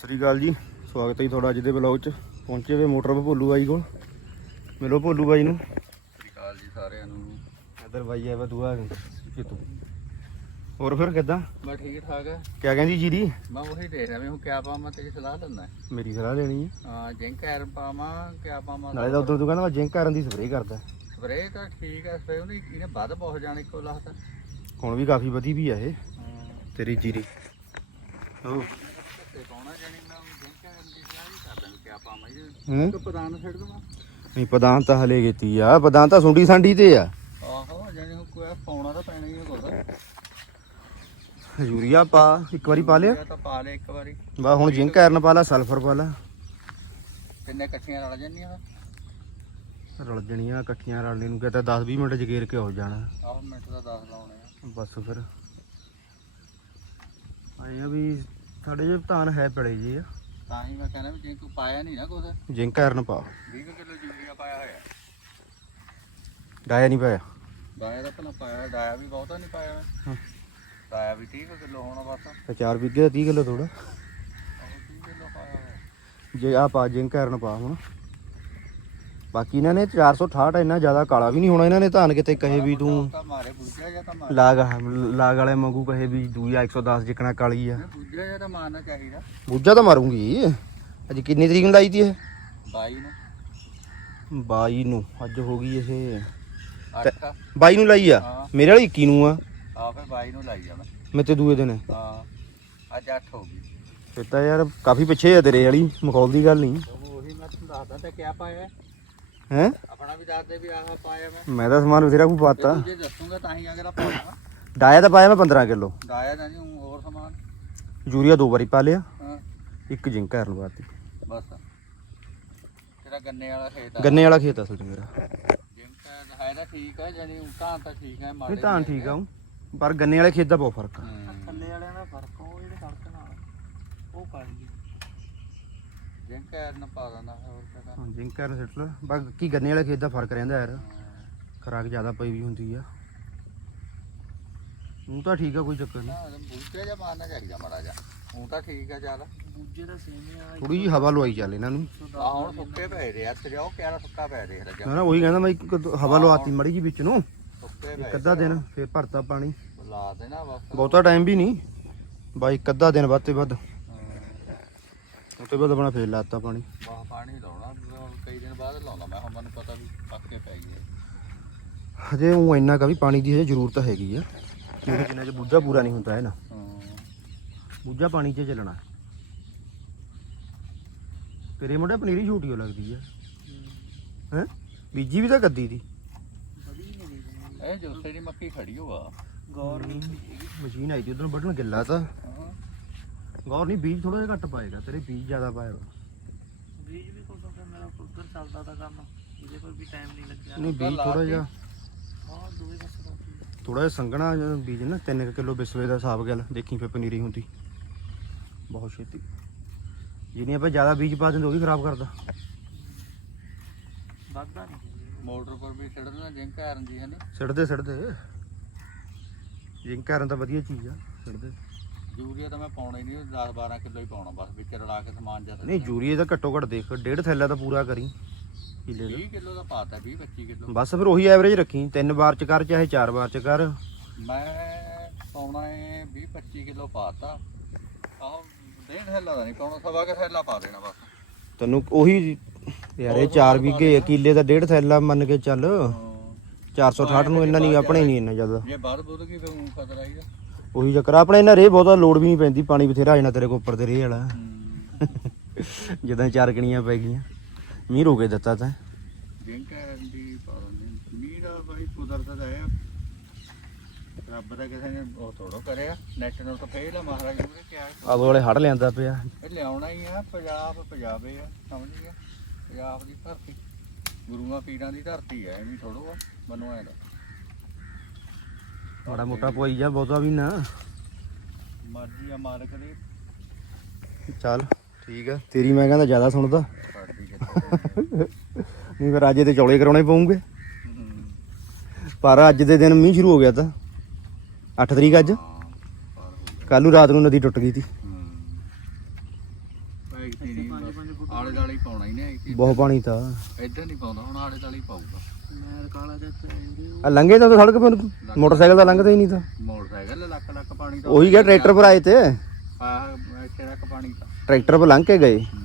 ਸ੍ਰੀ ਅਕਾਲ ਜੀ। ਸਵਾਗਤ ਹੈ ਤੁਹਾਡਾ ਅੱਜ ਦੇ ਵਲੌਗ 'ਚ। ਪਹੁੰਚੇ ਵੇ ਮੋਟਰ ਭੋਲੂ ਬਾਈ ਕੋਲ। ਮਿਲੋ ਭੋਲੂ ਬਾਈ ਨੂੰ। ਅਕਾਲ ਜੀ ਸਾਰਿਆਂ ਨੂੰ ਇੱਧਰ ਬਾਈ ਆਇਆ ਦੂਆ। ਕਿਤੋਂ ਹੋਰ ਫਿਰ ਕਿੱਦਾਂ? ਮੈਂ ਠੀਕ ਠਾਕ ਹੈ ਕਿਆ ਕਹਿੰਦੀ ਜੀਰੀ? ਮੈਂ ਉਹੀ ਦੇਖ ਰਿਹਾ ਵੀ ਹੁਣ ਕਿਆ ਪਾਵਾਂ ਤੇਰੀ ਸਲਾਹ ਲੈਣਾ ਮੇਰੀ ਸਲਾਹ ਲੈਣੀ ਹੈ ਹਾਂ ਜਿੰਕ ਐਰ ਪਾਵਾਂ ਕਿਆ ਪਾਵਾਂ ਨਾਲੇ ਤਾਂ ਉਦੋਂ ਤੂੰ ਕਹਿੰਦਾ ਮੈਂ ਜਿੰਕ ਕਰਨ ਦੀ ਸਪਰੇਅ ਕਰਦਾ। ਸਪਰੇ ਤਾਂ ਠੀਕ ਹੈ ਸਪਰੇ ਉਹਨੇ ਇਹਨੇ ਵੱਧ ਬਹੁਤ ਜਾਣ ਇੱਕੋ ਲਾਤਾ ਹੁਣ ਵੀ ਕਾਫੀ ਵਧੀ ਵੀ ਆ ਇਹ। ਤੇਰੀ ਜੀਰੀ। ਹੋ ਪਾਉਣਾ ਮੈਂ ਹੂੰ? ਇੱਕ ਪ੍ਰਧਾਨ ਛੱਡ ਦਵਾਂ। ਨਹੀਂ ਪਦਾਨ ਤਾਂ ਹਲੇ ਕੀਤੀ ਆ। ਪਦਾਨ ਤਾਂ ਸੁੰਡੀ ਸਾਂਡੀ ਤੇ ਆ। ਆਹੋ ਜਾਣੀ ਹੁਣ ਕੋਈ ਪਾਉਣਾ ਤਾਂ ਪੈਣਾ ਹੀ ਹੈ ਕੋਲ ਯੂਰੀਆ ਪਾ ਇੱਕ ਵਾਰੀ ਪਾ ਲਿਆ। ਤਾਂ ਪਾ ਲਿਆ ਇੱਕ ਵਾਰੀ। ਬਾ ਹੁਣ ਜਿੰਕ ਆਇਰਨ ਪਾ ਲਾ ਸਲਫਰ ਪਾ ਲਾ। ਕਿੰਨੇ ਇਕੱਠੀਆਂ ਰਲ ਜਾਂਦੀਆਂ ਰਲ ਜਣੀਆਂ ਇਕੱਠੀਆਂ ਰਲਣੇ ਨੂੰ ਕਿਤੇ 10 20 ਮਿੰਟ ਚ ਗੇਰ ਕੇ ਹੋ ਜਾਣਾ। ਆਹ ਮਿੰਟ ਦਾ 10 ਲਾਉਣੇ ਆ। ਬਸ ਫਿਰ। ਆਏ ਆ ਵੀ ਸਾਡੇ ਜੇ ਧਾਨ ਹੈ ਪੜੇ ਜੀ ਤਾਂ ਹੀ ਮੈਂ ਕਹਿੰਦਾ ਵੀ ਜਿੰਕ ਪਾਇਆ ਨਹੀਂ ਨਾ ਕੁਝ ਜਿੰਕ ਆਇਰਨ ਪਾ। 20 ਕਿਲੋ ਯੂਰੀਆ ਪਾਇਆ ਹੋਇਆ। ਡਾਇਆ ਨਹੀਂ ਪਾਇਆ। ਡਾਇਆ ਦਾ ਭਲਾ ਪਾਇਆ ਡਾਇਆ ਵੀ ਬਹੁਤਾ ਨਹੀਂ ਪਾਇਆ ਮੈਂ ਹਾਂ। ਡਾਇਆ ਵੀ 30 ਕਿਲੋ ਹੋਣਾ ਬਸ। ਤੇ 4 ਵਿਗੇ ਦਾ 30 ਕਿਲੋ ਥੋੜਾ ਉਹ 30 ਕਿਲੋ ਪਾਇਆ ਹੋਇਆ। ਜੇ ਆ ਪਾ ਜਿੰਕ ਆਇਰਨ ਪਾ ਹੁਣ। ਬਾਕੀ ਇਹਨਾਂ ਨੇ 468 ਇੰਨਾ ਜ਼ਿਆਦਾ ਕਾਲਾ ਵੀ ਨਹੀਂ ਹੋਣਾ ਇਹਨਾਂ ਨੇ ਧਾਨ ਕਿਤੇ ਕਹੇ ਵੀ ਤੂੰ ਤਾਂ ਮਾਰੇ ਬੁੱਝਿਆ ਜਾਂ ਤਾਂ ਮਾਰੇ ਲਾਗ ਲਾਗ ਵਾਲੇ ਵਾਂਗੂ ਕਹੇ ਵੀ 110 ਜਿਕਣਾ ਕਾਲੀ ਆ ਬੁੱਝਿਆ ਜਾਂ ਤਾਂ ਮਾਰਨਾ ਚਾਹੀਦਾ ਬੂਝਾ ਤਾਂ ਮਾਰੂੰਗੀ। ਅੱਜ ਕਿੰਨੀ ਤਰੀਕ ਨੂੰ ਲਾਈ ਤੀ ਇਹ? 22 ਨੂੰ। 22 ਨੂੰ ਅੱਜ ਹੋ ਗਈ ਇਹ। 8 22 ਨੂੰ ਲਾਈ ਆ। ਮੇਰੇ ਵਾਲੀ 21 ਨੂੰ ਆ। ਆ ਫਿਰ 22 ਨੂੰ ਲਾਈ ਜਾਣਾ ਮੈਂ। ਤੇ ਦੂਏ ਦਿਨ। ਹਾਂ ਅੱਜ 8 ਹੋ ਗਈ। ਫਿਰ ਤਾਂ ਯਾਰ ਕਾਫੀ ਪਿੱਛੇ ਆ ਤੇਰੇ ਵਾਲੀ ਮਖੌਲ ਦੀ ਗੱਲ ਨਹੀਂ। ਉਹ ਉਹੀ ਮੈਂ ਤੁਹਾਨੂੰ ਦੱਸਦਾ ਤੇ ਕਿਆ ਪਾਇਆ। ਹੈ? ਆਪਣਾ ਵੀ ਦੱਸ ਦੇ ਵੀ ਆਹ ਪਾਇਆ ਮੈਂ। ਮੈਂ ਤਾਂ ਸਮਾਨ ਬਥੇਰਾ ਕੋ ਪਾਤਾ। ਜੇ ਦੱਸੂਗਾ ਤਾਂ ਹੀ ਅਗਲਾ ਪਾਉਣਾ ਡਾਇਆ ਤਾਂ ਪਾਇਆ ਮੈਂ 15 ਕਿਲੋ। ਡਾਇਆ ਤਾਂ ਨਹੀਂ ਹੋਰ ਸਮਾਨ। ਯੂਰੀਆ ਦੋ ਵਾਰੀ ਪਾ ਲਿਆ। ਹਾਂ। ਇੱਕ ਜਿੰਕ ਕਰਨ ਪਾਤੀ ਬਸ। ਤੇਰਾ ਗੰਨੇ ਵਾਲਾ ਖੇਤ ਆ। ਗੰਨੇ ਵਾਲਾ ਖੇਤ ਅਸਲ ਚ ਮੇਰਾ। ਜਿੰਕ ਹੈ ਤਾਂ ਠੀਕ ਹੈ ਜਾਨੀ ਤਾਂ ਤਾਂ ਠੀਕ ਹੈ ਨਹੀਂ ਤਾਂ ਠੀਕ ਆ। ਪਰ ਗੰਨੇ ਵਾਲੇ ਖੇਤ ਦਾ ਬਹੁਤ ਫ਼ਰਕ ਆ। ਥੱਲੇ ਵਾਲਿਆਂ ਦਾ ਫ਼ਰਕ ਉਹ ਜਿਹੜੇ ਸੜਕ ਨਾਲ ਉਹ ਕਾਲੀ ਜਿੰਕ ਐਰ ਨਾ ਪਾ ਦਿੰਦਾ ਹੋਰ ਕਿਆ ਕਰਨਾ। ਹਾਂ, ਜਿੰਕ ਕਰਨ ਸਿੱਟ ਲਾ। ਬਾਕੀ ਗੰਨੇ ਵਾਲੇ ਖੇਤ ਦਾ ਫ਼ਰਕ ਰਹਿੰਦਾ ਯਾਰ। ਖਰਾਕ ਜ਼ਿਆਦਾ ਪਈ ਵੀ ਹੁੰਦੀ ਆ। ਉਹ ਤਾਂ ਠੀਕ ਆ ਕੋਈ ਚੱਕਰ ਨਹੀਂ। ਨਾ ਬੂਝੇ ਜਾਂ ਮਾਰਨਾ ਚਾਹੀਦਾ ਮਾੜਾ ਜਾ ਉਹ ਤਾਂ ਠੀਕ ਹੈ ਚੱਲ ਬੂਝੇ ਦਾ ਸੇਮ ਆ ਥੋੜੀ ਜੀ ਹਵਾ ਲਵਾਈ ਚੱਲ ਇਹਨਾਂ ਨੂੰ। ਆ ਹੁਣ ਸੁੱਕੇ ਪਏ ਰਹੇ ਆ ਉਹ ਕਿਹੜਾ ਸੁੱਕਾ ਦੇਖ ਲੈ ਮੈਂ ਨਾ ਉਹੀ ਕਹਿੰਦਾ ਮੈਂ ਇੱਕ ਹਵਾ ਲਵਾਤੀ ਮੜੀ ਜੀ ਵਿੱਚ ਨੂੰ। ਸੁੱਕੇ ਇੱਕ ਅੱਧਾ ਦਿਨ ਫਿਰ ਭਰਤਾ ਪਾਣੀ। ਲਾ ਦੇਣਾ ਬਸ। ਬਹੁਤਾ ਟਾਈਮ ਵੀ ਨਹੀਂ। ਬਾਈ ਇੱਕ ਅੱਧਾ ਦਿਨ ਵੱਧ ਤੇ ਵੱਧ। ਹਾਂ। ਉਹ ਤੋਂ ਬਾਅਦ ਆਪਣਾ ਫੇਰ ਲਾਤਾ ਪਾਣੀ। ਬਾਹ ਪਾਣੀ ਲਾਉਣਾ ਕਈ ਦਿਨ ਬਾਅਦ ਲਾਉਂਦਾ ਮੈਂ ਹੁਣ ਮੈਨੂੰ ਪਤਾ ਵੀ ਪੱਕੇ ਪੈ ਗਏ। ਹਜੇ ਉਹ ਇੰਨਾ ਕਾ ਵੀ ਪਾਣੀ ਦੀ ਹਜੇ ਜ਼ਰੂਰਤ ਹੈਗੀ ਆ। ਕਿਉਂਕਿ ਜਿੰਨਾ ਚ ਬੂਝਾ ਪੂਰਾ ਨਹੀਂ ਹੁੰਦਾ ਹੈ ਨਾ? ਹਾਂ। ਬੂਝਾ ਪਾਣੀ 'ਚ ਚੱਲਣਾ। ਤੇਰੇ ਮੁੰਡੇ ਪਨੀਰੀ ਝੂਟੀ ਓ ਲੱਗਦੀ ਆ। ਹੈ। ਬੀਜੀ ਵੀ ਤਾਂ ਕੱਦੀ ਦੀ। ਇਹ ਜੋਸੇ ਦੀ ਮੱਕੀ ਖੜੀ ਹੋਆ ਗੌਰ ਨਹੀਂ ਮਸ਼ੀਨ ਆਈ ਤੀ ਉਧਰੋਂ ਵੱਢਣ ਗਿੱਲਾ ਤਾਂ। ਗੌਰ ਨਹੀਂ ਬੀਜ ਥੋੜਾ ਜਿਹਾ ਘੱਟ ਪਾਏਗਾ ਤੇਰੇ ਬੀਜ ਜ਼ਿਆਦਾ ਪਾਇਆ ਵਾ ਬੀਜ ਵੀ ਕੋਲ ਤਾਂ ਮੇਰਾ ਉਧਰ ਚੱਲਦਾ ਤਾਂ ਕੰਮ ਇਹਦੇ ਪਰ ਵੀ ਟਾਈਮ ਨਹੀਂ ਲੱਗਿਆ। ਨਹੀਂ ਬੀਜ ਥੋੜਾ ਜਿਹਾ। ਹਾਂ ਦੋਵੇਂ ਪਾਸੇ ਬੀਜ। ਥੋੜਾ ਜਿਹਾ ਸੰਘਣਾ ਜਿਹਾ ਬੀਜ ਨਾ 3 ਕਿਲੋ ਬਿਸਵੇ ਦਾ ਹਿਸਾਬ ਗੱਲ ਦੇਖੀ ਫੇ ਪਨੀਰੀ ਹੁੰਦੀ। ਬਹੁਤ ਛੇਤੀ। ਜਿਹਨੇ ਆਪਾਂ ਜ਼ਿਆਦਾ ਬੀਜ ਪਾ ਦਿੰਦੇ ਉਹ ਵੀ ਖਰਾਬ ਕਰਦਾ। ਵੱਧਦਾ ਨਹੀਂ। ਮੋਟਰ ਪਰ ਵੀ ਛੱਡ ਦੇਣਾ ਜਿੰਕ ਐਰਨ ਦੀ ਹਨੇ ਸਿੱਟਦੇ ਸਿੱਟਦੇ ਜਿੰਕ ਕਰਨ ਤਾਂ ਵਧੀਆ ਚੀਜ਼ ਆ ਸਿੱਟਦੇ ਯੂਰੀਆ ਤਾਂ ਮੈਂ ਪਾਉਣਾ ਹੀ ਨਹੀਂ 10 12 ਕਿਲੋ ਹੀ ਪਾਉਣਾ ਬਸ ਵਿੱਚ ਰਲਾ ਕੇ ਸਮਾਨ ਜਦ ਨਹੀਂ ਯੂਰੀਆ ਤਾਂ ਘੱਟੋ ਘੱਟ ਦੇਖ ਡੇਢ ਥੈਲਾ ਤਾਂ ਪੂਰਾ ਕਰੀ ਕਿੱਲੇ ਦਾ। 20 ਕਿਲੋ ਦਾ ਪਾਤਾ 20 25 ਕਿਲੋ। ਬਸ ਫਿਰ ਉਹੀ ਐਵਰੇਜ ਰੱਖੀ ਤਿੰਨ ਵਾਰ ਚ ਕਰ ਚਾਹੇ ਚਾਰ ਵਾਰ ਚ ਕਰ। ਮੈਂ ਪਾਉਣਾ ਹੈ 20 25 ਕਿਲੋ ਪਾਤਾ। ਆਹ ਡੇਢ ਥੈਲਾ ਦਾ ਨਹੀਂ ਪਾਉਣਾ ਸਵਾ ਕੇ ਥੈਲਾ ਪਾ ਦੇਣਾ ਬਸ। ਤੈਨੂੰ ਉਹੀ ਯਾਰ ਇਹ 4 ਵਿਗੇ ਕਿੱਲੇ ਦਾ ਡੇਢ ਥੈਲਾ ਮੰਨ ਕੇ ਚੱਲ। 468 ਨੂੰ ਇੰਨਾ ਨਹੀਂ ਆਪਣੇ ਨਹੀਂ ਇੰਨਾ ਜ਼ਿਆਦਾ। ਜੇ ਬਾਅਦ ਬੁੱਧ ਕੀ ਫਿਰ ਖਤਰਾ ਹੀ ਉਹੀ ਚੱਕਰ ਆ, ਆਪਣੇ ਇੰਨਾ ਰੇ ਬਹੁਤਾ ਲੋਡ ਵੀ ਨਹੀਂ ਪੈਂਦੀ ਪਾਣੀ ਬਥੇਰਾ ਆ ਜਾਣਾ ਤੇਰੇ ਕੋ ਉੱਪਰ ਤੇ ਰੇ ਵਾਲਾ। ਜਦੋਂ ਚਾਰ ਕਣੀਆਂ ਪੈ ਗਈਆਂ। ਮੀਂਹ ਰੋਕੇ ਦਿੱਤਾ ਤਾਂ। ਜਿੰਕ ਐਰਨ ਦੀ ਪਾ ਦਿੰਦੇ ਮੀਂਹ ਦਾ ਬਾਈ ਕੁਦਰਤ ਦਾ ਹੈ। ਰੱਬ ਦਾ ਕਿਸੇ ਨੇ ਉਹ ਥੋੜੋ ਕਰਿਆ। ਨੈਸ਼ਨਲ ਤਾਂ ਫੇਲ ਆ ਮਹਾਰਾਜ ਨੇ ਕਿਹਾ। ਆਦੋ ਵਾਲੇ ਹੜ ਲਿਆਂਦਾ ਪਿਆ। ਇਹ ਲਿਆਉਣਾ ਹੀ ਆ। ਪੰਜਾਬ ਪੰਜਾਬੇ ਆ ਸਮਝ ਗਿਆ ਪੰਜਾਬ ਦੀ ਧਰਤੀ। ਗੁਰੂਆਂ ਪੀਰਾਂ ਦੀ ਧਰਤੀ ਆ ਐਵੇਂ ਥੋੜੋ ਆ ਮੈਨੂੰ ਐਂ ਦਾ ਮਾੜਾ ਮੋਟਾ ਪੋਈ ਜਾ ਬਹੁਤਾ ਵੀ ਨਾ। ਮਰਜ਼ੀ ਆ ਮਾਲਕ ਦੀ। ਚੱਲ। ਠੀਕ ਆ। ਤੇਰੀ ਮੈਂ ਕਹਿੰਦਾ ਜ਼ਿਆਦਾ ਸੁਣਦਾ। ਨਹੀਂ ਫਿਰ ਅੱਜ ਤੇ ਚੌਲੇ ਕਰਾਉਣੇ ਪਊਗੇ। ਪਰ ਅੱਜ ਦੇ ਦਿਨ ਮੀਂਹ ਸ਼ੁਰੂ ਹੋ ਗਿਆ ਤਾਂ। 8 ਤਰੀਕ ਅੱਜ। ਕੱਲ ਰਾਤ ਨੂੰ ਨਦੀ ਟੁੱਟ ਗਈ ਸੀ ਹੂੰ। ਐਕਤੀ ਨਹੀਂ ਪੰਜ ਪੰਜ ਫੁੱਟ ਆਲੇ ਦਾਲੇ ਹੀ ਪਾਉਣਾ ਹੀ ਨੇ ਐਕਤੀ ਬਹੁਤ ਪਾਣੀ ਤਾਂ। ਇੱਧਰ ਨਹੀਂ ਪਾਉਂਦਾ ਹੁਣ ਆਲੇ ਦਾਲੇ ਹੀ ਪਾਊਗਾ। ਮੈਂ ਕਾਲਾ ਚਾਚਾ ਇਹਦੇ ਆ ਲੰਘੇ ਤਾਂ ਸੜਕ ਪਰ ਮੋਟਰਸਾਈਕਲ ਤਾਂ ਲੰਘਦਾ ਹੀ ਨਹੀਂ ਤਾਂ। ਮੋਟਰਸਾਈਕਲ ਲੱਖ ਲੱਖ ਪਾਣੀ ਤਾਂ ਉਹੀ ਗਿਆ ਟਰੈਕਟਰ ਪਰ ਆਏ ਤੇ। ਆਹ ਇੱਥੇ ਰੱਖ ਪਾਣੀ ਤਾਂ। ਟਰੈਕਟਰ ਪਰ ਲੰਘ ਕੇ ਗਏ। ਹੂੰ।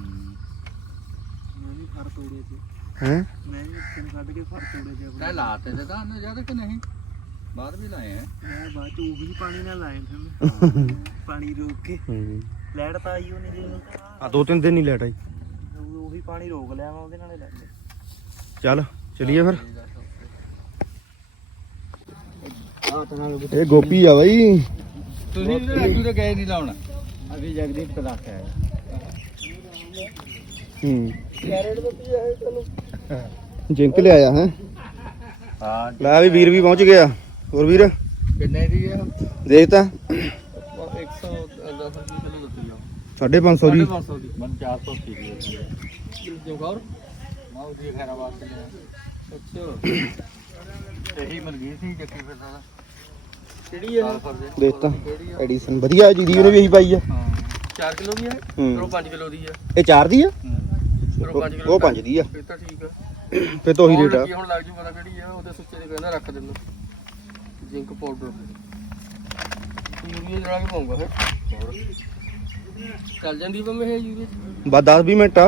ਮੈਂ ਵੀ ਫਰ ਤੋੜੇ ਤੇ ਹੈ? ਮੈਂ ਵੀ ਤਿੰਨ ਕੱਢ ਕੇ ਫਰ ਤੋੜੇ ਤੇ ਤੈ ਲਾਤੇ ਤੇ ਤਾਂ ਨਾ ਜਦ ਕਿ ਨਹੀਂ? ਬਾਅਦ ਵੀ ਲਾਏ ਆ। ਮੈਂ ਬਾਅਦ ਚ ਉਹ ਵੀ ਪਾਣੀ ਨਾਲ ਲਾਏ ਫਿਰ ਪਾਣੀ ਰੋਕ ਕੇ। ਹੂੰ। ਲੈਟ ਤਾਂ ਆਈ ਉਹ ਨਹੀਂ ਰਹੀ ਆ ਦੋ ਤਿੰਨ ਦਿਨ ਨਹੀਂ ਲੈਟ ਆਈ। ਉਹ- ਪਾਣੀ ਰੋਕ ਲਿਆ ਮੈਂ ਉਹਦੇ ਨਾਲੇ ਲੱਗ ਚੱਲ ਚਲੀਏ ਫਿਰ। ਤਾਂ ਇਹ ਗੋਪੀ ਆ ਬਾਈ। ਤੁਸੀਂ ਵੀ ਰਾਜੂ ਤੇ ਗਏ ਨਹੀਂ ਲਾਉਣ। ਅਭੀ ਜਗਦੀਪ ਕਲਾਕ ਹੈ ਹੂੰ ਕੈਰੇਟ ਹੈ। ਚਲੋ ਜਿੰਕ ਲਿਆਇਆ ਹੈ। ਹਾਂ ਲੈ ਵੀ ਵੀਰ ਵੀ ਪਹੁੰਚ ਗਿਆ। ਹੋਰ ਵੀਰ? ਕਿੰਨੇ ਦੀ ਆ? ਦੇਖ ਤਾਂ। 550 ਜੀ। 550 ਦੀ ਮਨ 400 ਦੀ ਜੋਗਰ ਮਾਉ ਦੀ ਖੈਰਾਬਾਦ ਤੇ ਅੱਛਾ। ਇਹੀ ਮਨਗੀਰ ਸੀ ਜੱਕੀ ਫਿਰਦਾ ਦਾ ਕਿਹੜੀ ਹੈ ਦੇਤਾ। ਐਡੀਸਨ ਵਧੀਆ ਜੀ ਦੀ ਉਹਨੇ ਵੀ ਇਹੀ ਪਾਈ ਆ। 4 ਕਿਲੋ ਦੀ ਹੈ। ਫਿਰ 5 ਕਿਲੋ ਦੀ ਆ। ਇਹ 4 ਦੀ ਆ? ਉਹ 5 ਦੀ ਆ। ਫਿਰ ਤਾਂ ਠੀਕ ਆ। ਫਿਰ ਤਾਂ ਉਹੀ ਰੇਟ ਆ। ਹੁਣ ਲੱਗ ਜੂ ਪਤਾ ਕਿਹੜੀ ਆ ਉਹਦੇ ਸੁੱਚੇ ਦੇ ਪਹਿਲਾਂ ਰੱਖ ਦਿੰਦਾ। Zinc powder. ਯੂਰੀਆ ਜੜਾ ਕੇ ਪਾਉਂਗਾ ਫਿਰ। ਚੱਲ ਜਾਂਦੀ ਬੰਮੇ ਇਹ ਯੂਰੀਆ ਬਸ 10 20 ਮਿੰਟ ਆ।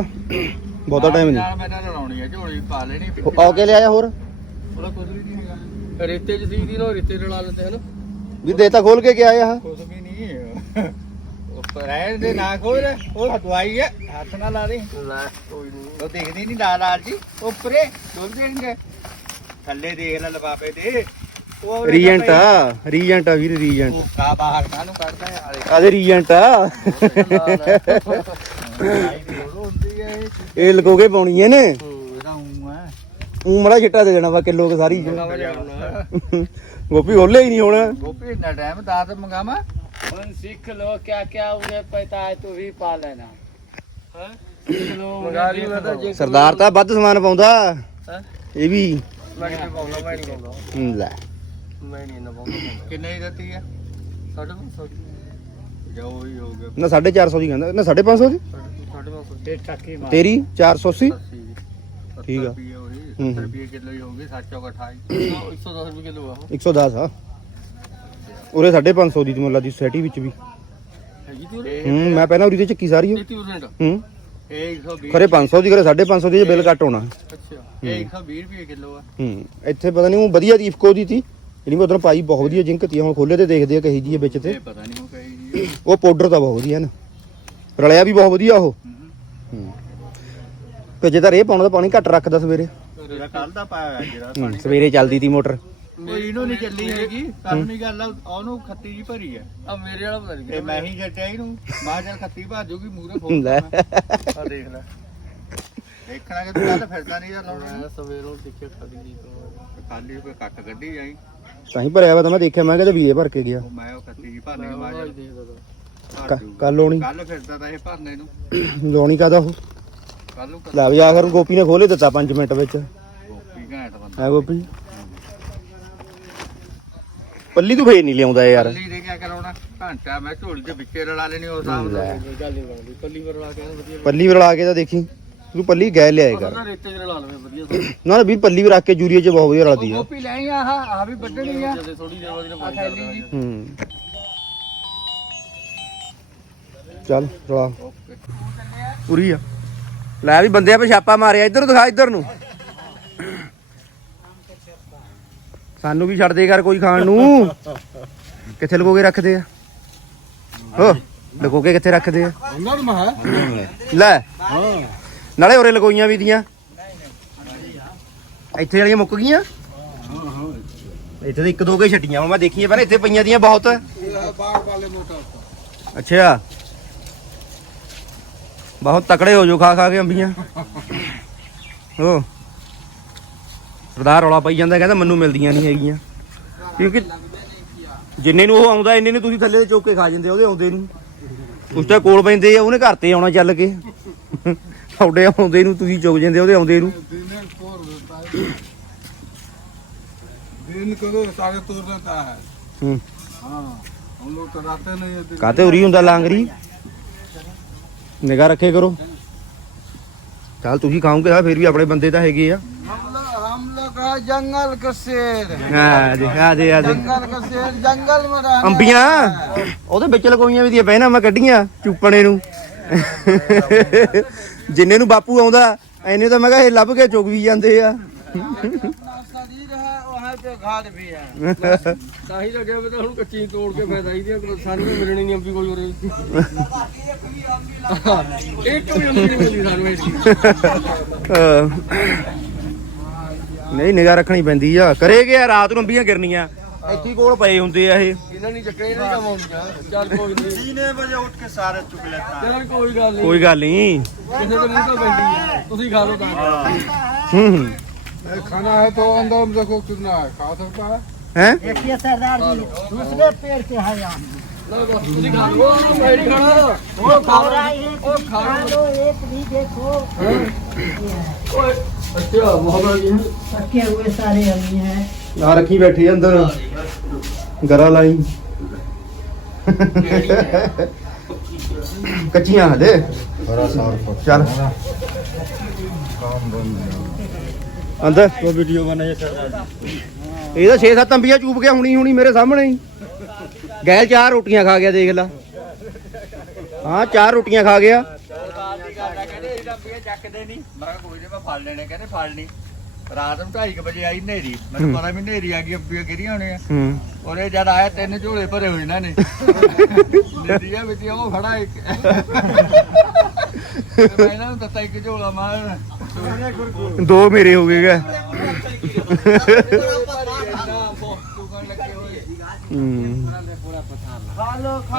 ਬਹੁਤਾ ਟਾਈਮ ਨਹੀਂ। ਨਾਲ ਮੈਂ ਤਾਂ ਲਾਉਣੀ ਆ ਝੋਲੀ ਪਾ ਲੈਣੀ ਆ ਕੇ ਲਿਆਇਆ ਹੋਰ? ਉਹਦਾ ਕੁਝ ਵੀ ਨਹੀਂ ਹੈਗਾ। ਰੇਤੇ ਚ ਸੀ ਦੀ ਨਾ ਰੇਤੇ ਰਲਾ ਲੈਂਦੇ ਹਨ। ਵੀ ਦੇਤਾ ਖੋਲ ਕੇ ਗਿਆ ਆ। ਕੁਝ ਵੀ ਨਹੀਂ ਉੱਪਰ ਰਹਿਣ ਦੇ ਨਾ ਖੋਲ ਉਹ ਦਵਾਈ ਹੈ ਹੱਥ ਨਾਲ ਲਾ ਦੇ। ਲੈ ਕੋਈ ਨਹੀਂ। ਉਹ ਦੇਖਦੀ ਨਹੀਂ ਲਾਲ ਲਾਲ ਜੀ ਉੱਪਰੇ ਡੁੱਲ ਦੇਣਗੇ। ਥੱਲੇ ਦੇਖ ਲੈ ਲਫਾਫੇ ਦੇ। ਰੀਜੈਂਟ ਆ ਰੀਜੈਂਟ ਆ ਵੀਰ ਰੀਜੈਂਟ ਉਹ ਕਾ ਬਾਹਰ ਕਾਹਨੂੰ ਕੱਢਦਾ ਯਾਰ ਆਦੇ ਰੀਜੈਂਟ ਆ? ਇਹ ਨੇ ਇਹਦਾ ਮੜਾ ਛਿੱਟਾ ਦੇ ਜਾਣਾ ਵਾ ਕਿਲੋ ਸਾਰੀ। ਗੋਪੀ ਹੋਲੇ ਹੀ ਨਹੀਂ ਹੁਣ। ਗੋਪੀ ਇੰਨਾ ਟਾਈਮ ਦਾਤ ਮੰਗਾਵਾ? ਹੁਣ ਸਿੱਖ ਲੋ ਕਿਆ ਕਿਆ ਉਹਨੇ ਪਤਾ ਹੈ ਤੂੰ ਵੀ ਪਾ ਲੈਣਾ। ਸਰਦਾਰ ਤਾਂ ਵੱਧ ਸਮਾਨ ਪਾਉਂਦਾ। ਇਹ ਵੀ। ਲੈ। ਮੈਂ ਨਹੀਂ ਨਾ ਪਾਉਂਦਾ ਕਿੰਨੇ ਦੀ ਦਿੱਤੀ ਆ? ਸਾਢੇ 500 ਜਾਓ ਹੀ ਹੋ ਗਿਆ। ਨਾ 450 ਦੀ ਕਹਿੰਦਾ ਨਾ 550 ਦੀ? ਸਾਢੇ 500 ਤੇ ਟਾਕੀ ਮਾਰ। ਤੇਰੀ 480 ਠੀਕ ਆ। ਹੂੰ ਰੁਪਏ ਉਰੇ 550 ਦੀ ਤੁਮਲਾ ਦੀ ਸੋਸਾਇਟੀ ਵਿੱਚ ਵੀ। ਹੈਗੀ ਉਰੇ? ਹੂੰ ਚੱਕੀ ਸਾਰੀ ਹੂੰ। ਇਹ 120 ਖਰੇ 500 ਦੀ ਖਰੇ ਦੀ ਜੇ ਕੱਟ ਹੋਣਾ। ਅੱਛਾ। ਇਹ ਪਤਾ ਨਹੀਂ ਵਧੀਆ ਦੀ ਇਫਕੋ ਇਹਨੀ ਉਧਰ ਪਾਈ ਬਹੁਤ ਵਧੀਆ ਜਿੰਕ ਤੀ ਹੁਣ ਖੋਲੇ ਤੇ ਦੇਖਦੇ ਆ ਕਹੀ ਜੀ ਇਹ ਵਿੱਚ ਤੇ। ਇਹ ਪਤਾ ਨਹੀਂ ਉਹ ਕਹੀ ਜੀ ਉਹ ਪਾਊਡਰ ਤਾਂ ਬਹੁਤ ਵਧੀਆ ਨਾ। ਰਲਿਆ ਵੀ ਬਹੁਤ ਵਧੀਆ ਉਹ। ਹੂੰ। ਤੇ ਜੇ ਤਾਂ ਰੇ ਪਾਉਣ ਦਾ ਪਾਣੀ ਘੱਟ ਰੱਖਦਾ ਸਵੇਰੇ। ਕੱਲ ਦਾ ਪਾਇਆ ਜਿਹੜਾ ਪਾਣੀ। ਸਵੇਰੇ ਚੱਲਦੀ ਤੀ ਮੋਟਰ। ਮੇਰੀ ਨੂੰ ਨਹੀਂ ਚੱਲੀ ਹੈਗੀ ਕਰਮੀ ਗੱਲ ਆ ਉਹਨੂੰ ਖੱਤੀ ਜੀ ਭਰੀ ਆ। ਆ ਮੇਰੇ ਵਾਲਾ ਪਤਾ ਨਹੀਂ ਤੇ ਮੈਂ ਹੀ ਜੱਟਿਆ ਇਹਨੂੰ। ਮਾਂ ਚੱਲ ਖੱਤੀ ਭਾਜੂਗੀ ਮੂਰੇ ਫੋਨ ਲੈ। ਆ ਦੇਖ ਲੈ। ਦੇਖਣਾ ਕਿ ਤੂੰ ਕੱਲ ਫਿਰਦਾ ਨਹੀਂ ਯਾਰ ਲਾਉਣਾ। ਸਵੇਰੋਂ ਦੇਖਿਆ ਖਾਲੀ ਨਹੀਂ ਤੋਂ ਖਾਲੀ ਕੋਈ ਕੱਟ ਕੱਢੀ ਜਾਈ। ਤਾਂ ਭਰਿਆ ਵਾ ਤਾਂ ਮੈਂ ਦੇਖਿਆ ਮੈਂ ਕਿਹਾ ਵੀਰੇ ਭਰ ਕੇ ਗਿਆ। ਮੈਂ ਉਹ ਕੱਤੀ ਜੀ ਭਰਨੇ ਮਾਰ ਕੱਲ ਲੋਣੀ ਕੱਲ ਫਿਰਦਾ ਤਾਂ ਇਹ ਭਰਨੇ ਨੂੰ। ਲੋਣੀ ਕਾਦਾ ਉਹ? ਕੱਲ ਲੈ ਵੀ ਆਖਰ ਗੋਪੀ ਨੇ ਖੋਲੇ ਦਿੱਤਾ 5 ਮਿੰਟ ਵਿੱਚ। ਗੋਪੀ ਘੈਂਟ ਬੰਦਾ। ਹੈ ਗੋਪੀ? ਪੱਲੀ ਤੂੰ ਫੇਰ ਨਹੀਂ ਲਿਆਉਂਦਾ ਯਾਰ। ਪੱਲੀ ਦੇ ਕੀ ਕਰਾਉਣਾ ਘੰਟਾ ਮੈਂ ਝੋਲੀ ਦੇ ਵਿੱਚੇ ਰਲਾ ਲੈਣੀ ਉਸ ਹਿਸਾਬ ਨਾਲ ਪੱਲੀ ਵਰਲਾ ਕੇ ਵਧੀਆ ਪੱਲੀ ਵਰਲਾ ਕੇ ਤਾਂ ਦੇਖੀ। ਤੂੰ ਪੱਲੀ ਗੈ ਲਿਆਏ ਕਰ। ਉਹਨਾਂ ਵੀ ਪੱਲੀ ਵੀ ਰੱਖ ਕੇ ਜੂਰੀਏ ਚ ਬਹੁਤ ਵਧੀਆ ਰਲਦੀ ਆ। ਗੋਪੀ ਲੈ ਆ ਆ ਵੀ ਵੱਢਣੀ ਆ। ਚੱਲ ਰਲਾ। ਪੂਰੀ ਆ। ਲੈ ਵੀ ਬੰਦਿਆਂ ਪੇ ਛਾਪਾ ਮਾਰਿਆ ਇੱਧਰ ਦਿਖਾ ਇੱਧਰ ਨੂੰ। ਸਾਨੂੰ ਵੀ ਛੱਡ ਦੇ ਕਰ ਕੋਈ ਖਾਣ ਨੂੰ। ਕਿੱਥੇ ਕੇ ਰੱਖਦੇ ਆ? ਹੋ ਲਗੋਗੇ ਕਿੱਥੇ ਰੱਖਦੇ ਆ? ਲੈ। ਨਾਲੇ ਉਰੇ ਲਗੋਈਆਂ ਵੀ ਦੀਆਂ। ਇੱਥੇ ਵਾਲੀਆਂ ਮੁੱਕ ਗਈਆਂ? ਇੱਥੇ ਤਾਂ ਇੱਕ ਦੋ ਕੇ ਛੱਡੀਆਂ ਵਾ, ਮੈਂ ਦੇਖੀਆਂ ਪਰ ਇੱਥੇ ਪਈਆਂ ਦੀਆਂ ਬਹੁਤ। ਅੱਛਾ। ਬਹੁਤ ਤਕੜੇ ਹੋ ਜੋ ਖਾ ਖਾ ਕੇ ਅੰਬੀਆਂ। ਹੋ ਸਰਦਾਰ ਰੌਲਾ ਪਈ ਜਾਂਦਾ, ਕਹਿੰਦਾ ਮੈਨੂੰ ਮਿਲਦੀਆਂ ਨਹੀਂ ਹੈਗੀਆਂ। ਕਿਉਂਕਿ ਜਿੰਨੇ ਨੂੰ ਉਹ ਆਉਂਦਾ, ਇੰਨੇ ਨੂੰ ਤੁਸੀਂ ਥੱਲੇ ਦੇ ਚੁੱਕ ਕੇ ਖਾ ਜਾਂਦੇ ਉਹਦੇ ਆਉਂਦੇ ਨੂੰ ਉਸ ਤਾਂ ਕੋਲ ਪੈਂਦੇ ਆ, ਉਹਨੇ ਘਰ ਤੇ ਆਉਣਾ ਚੱਲ ਕੇ। ਤੁਹਾਡੇ ਆਉਂਦੇ ਨੂੰ ਤੁਸੀਂ ਚੁੱਕ ਜਾਂਦੇ ਉਹਦੇ ਆਉਂਦੇ ਨੂੰ दिन को सारे तोड़ देता है ਹੂੰ हाँ हम लोग तो रहते नहीं है दिन ਕਾਤੇ ਉਰੀ ਹੁੰਦਾ ਲਾਂਗਰੀ ਨਿਗਾਹ ਰੱਖੇ ਕਰੋ ਚੱਲ ਤੁਸੀਂ ਖਾਓਗੇ ਤਾਂ ਫਿਰ ਵੀ ਆਪਣੇ ਬੰਦੇ ਤਾਂ ਹੈਗੇ ਆ हम लोग हम लोग है जंगल का शेर ਆ ਦੇ ਆ ਦੇ ਆ ਦੇ जंगल का शेर जंगल में रहने ਅੰਬੀਆਂ ਉਹਦੇ ਵਿੱਚ ਲਗੋਈਆਂ ਵੀ ਦੀਆਂ ਪਹਿਨਾ ਮੈਂ ਕੱਢੀਆਂ ਚੂਪਣੇ ਨੂੰ ਜਿੰਨੇ ਨੂੰ ਬਾਪੂ ਆਉਂਦਾ ਐਨੇ ਤਾਂ ਮੈਂ ਕਿਹਾ ਇਹ ਲੱਭ ਕੇ ਚੁਗ ਵੀ ਜਾਂਦੇ ਆ। ਨਹੀਂ ਕੋਈ ਨਿਗਾ ਰੱਖਣੀ ਪੈਂਦੀ ਆ। ਕਰੇਗੇ ਆ? ਰਾਤ ਨੂੰ ਅੰਬੀਆਂ ਗਿਰਨੀਆਂ। ਇੱਥੇ ਹੀ ਕੋਲ ਪਏ ਹੁੰਦੇ ਆ ਇਹ ਇਹਨਾਂ ਨਹੀਂ ਚੱਕਣੇ ਇਹਨਾਂ ਕੰਮ ਆਉਂਦੀਆਂ ਚੱਲ ਕੋਈ ਨਹੀਂ तीन बजे उठ के सारे चुक लेता ਚੱਲ ਕੋਈ ਗੱਲ ਨਹੀਂ ਕੋਈ ਗੱਲ ਨਹੀਂ ਕਿਸੇ ਦੇ ਮੂੰਹ ਤੋਂ ਪੈਂਦੀ ਹੈ ਤੁਸੀਂ ਖਾ ਲਓ ਤਾਂ ਹੂੰ ਹੂੰ खाना है तो अंदर में देखो कितना है खा सकता है ਹੈ देखिए सरदार जी दूसरे पेड़ के है यहाँ ਲਓ ਬਸ ਤੁਸੀਂ ਖਾ ਲਓ ਉਹ ਮੈਂ ਨਹੀਂ ਖਾਣਾ ਉਹ ਖਾ और ਲਓ एक ਉਹ ਖਾ खा ਲਓ लो एक भी देखो ਓਏ ਅੱਛਾ ਮੁਹੱਬਤ ਜੀ रखे हुए सारे अभी हैं ਆ ਰੱਖੀ ਬੈਠੀ ਅੰਦਰ। ਗਰਾ ਲਾਈ। ਕੱਚੀਆਂ ਹਲੇ ਚੱਲ। ਅੰਦਰ। ਉਹ ਵੀਡੀਓ ਬਣਾਇਆ ਕਰਦਾ ਇਹ 6-7 ਅੰਬੀਆਂ ਚੂਪ ਗਿਆ ਹੁਣੀ ਹੁਣੀ ਮੇਰੇ ਸਾਹਮਣੇ ਗੈਲ ਚਾਰ ਰੋਟੀਆਂ ਖਾ ਗਿਆ ਦੇਖ ਲੈ। ਹਾਂ ਚਾਰ ਰੋਟੀਆਂ ਖਾ ਗਿਆ। ਕਹਿੰਦੇ ਇਹ ਅੰਬੀਆਂ ਚੱਕਦੇ ਨਹੀਂ ਮੈਂ ਕੋਈ ਨਹੀਂ ਮੈਂ ਫੜ ਲੈਣੇ ਕਹਿੰਦੇ ਫੜ ਨਹੀਂ ਰਾਤ ਨੂੰ 2:30 ਵਜੇ ਆਈ ਨੇਰੀ ਮੈਨੂੰ ਪਤਾ ਵੀ ਨੇਰੀ ਆ ਗਈ ਅੱਬੀਆਂ ਗਿਰੀਆਂ ਹੋਣੀਆਂ। ਹੂੰ। ਔਰ ਇਹ ਜਦ ਆਇਆ ਤਿੰਨ ਝੋਲੇ ਭਰੇ ਹੋਏ ਇਹਨਾਂ ਨੇ। ਨੇਰੀਆ ਵਿੱਚ ਉਹ ਖੜਾ ਇੱਕ। ਮੈਂ ਇਹਨਾਂ ਦਿੱਤਾ ਇੱਕ ਝੋਲਾ ਮਾਰ ਦੋ ਮੇਰੇ ਹੋ ਗਏ ਗਏ।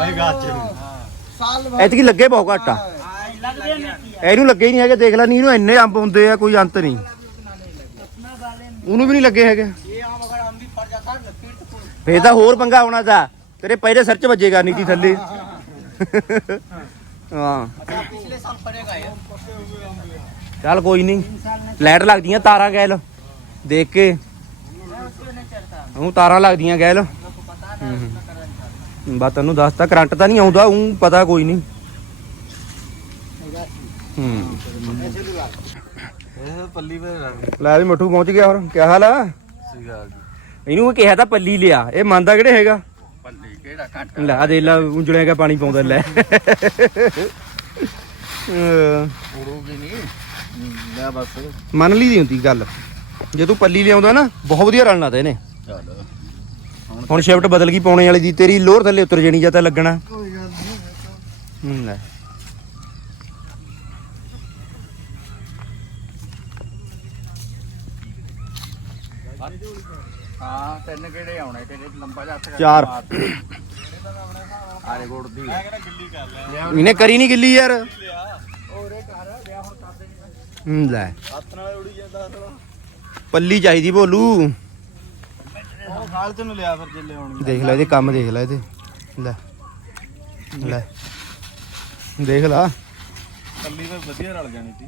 ਇਹ ਐਤਕੀ ਲੱਗੇ ਬਹੁਤ ਘੱਟ ਇਹਨੂੰ ਲੱਗੇ ਹੀ ਨਹੀਂ ਹੈਗੇ ਦੇਖ ਲੈ ਨੀ ਇਹਨੂੰ ਇੰਨੇ ਅੰਬ ਹੁੰਦੇ ਆ ਕੋਈ ਅੰਤ ਨਹੀਂ। ਉਹਨੂੰ ਵੀ ਨਹੀਂ ਲੱਗੇ ਹੈਗੇ। ਫੇਰ ਤਾਂ ਹੋਰ ਪੰਗਾ ਹੋਣਾ ਤਾਂ। ਤੇਰੇ ਪਹਿਲੇ ਸਿਰ ਚ ਵੱਜੇਗਾ ਨੀਤੀ ਥੱਲੇ। ਹਾਂ ਚੱਲ ਕੋਈ ਨਹੀਂ। ਲਾਈਟ ਲੱਗਦੀਆਂ ਤਾਰਾਂ ਗੈਲ। ਦੇਖ ਕੇ। ਉਹ ਤਾਰਾਂ ਲੱਗਦੀਆਂ ਗੈਲ। ਬਾ ਤੈਨੂੰ ਦੱਸਤਾ ਕਰੰਟ ਤਾਂ ਨਹੀਂ ਆਉਂਦਾ ਉਹ ਪਤਾ ਕੋਈ ਨਹੀਂ। ਹੂੰ ਇਹ ਪੱਲੀ ਵੇ ਲੈ ਵੀ ਮੱਠੂ ਪਹੁੰਚ ਗਿਆ ਹੋਰ ਕੀ ਹਾਲ ਆ? ਸੀਗਾ ਇਹਨੂੰ ਕਿਹਾ ਤਾਂ ਪੱਲੀ ਲਿਆ ਇਹ ਮੰਨਦਾ ਕਿਹੜੇ ਹੈਗਾ? ਪੱਲੀ ਕਿਹੜਾ ਘੰਟਾ ਲੈ ਆ ਦੇ ਲਾ ਪਾਣੀ ਪਾਉਂਦਾ ਲੈ। ਅਹ, ਉੜੂਗੀ ਨਹੀਂ ਲੈ ਬਸ ਮੰਨ ਲਈ ਦੀ ਹੁੰਦੀ ਗੱਲ। ਜੇ ਤੂੰ ਪੱਲੀ ਲਿਆਉਂਦਾ ਨਾ ਬਹੁਤ ਵਧੀਆ ਰਲਣਾ ਤੇ ਇਹਨੇ। ਹੁਣ ਸ਼ਿਫਟ ਬਦਲ ਗਈ ਪਾਉਣੇ ਵਾਲੀ ਦੀ ਤੇਰੀ ਲੋਅਰ ਥੱਲੇ ਉਤਰ ਜਣੀ ਜਾਂ ਤਾਂ ਲੱਗਣਾ। ਕੋਈ ਗੱਲ ਨਹੀਂ ਹੂੰ ਲੈ। ਚਾਰ। ਆਰੇ ਇਹਨੇ ਕਰੀ ਨਹੀਂ ਗਿੱਲੀ ਯਾਰ। ਹੂੰ ਲੈ। ਹੱਥ ਨਾਲ ਉੜੀ ਜਾਂਦਾ ਪੱਲੀ ਚਾਹੀਦੀ ਭੋਲੂ। ਉਹ ਖਾਲ ਤੈਨੂੰ ਲਿਆ ਫਿਰ ਦੇਖ ਲੈ ਇਹਦੇ ਕੰਮ ਦੇਖ ਲੈ ਇਹਦੇ। ਲੈ। ਲੈ। ਦੇਖ ਲਾ। ਕੱਲੀ ਤਾਂ ਵਧੀਆ ਰਲ ਜਾਣੀ ਸੀ।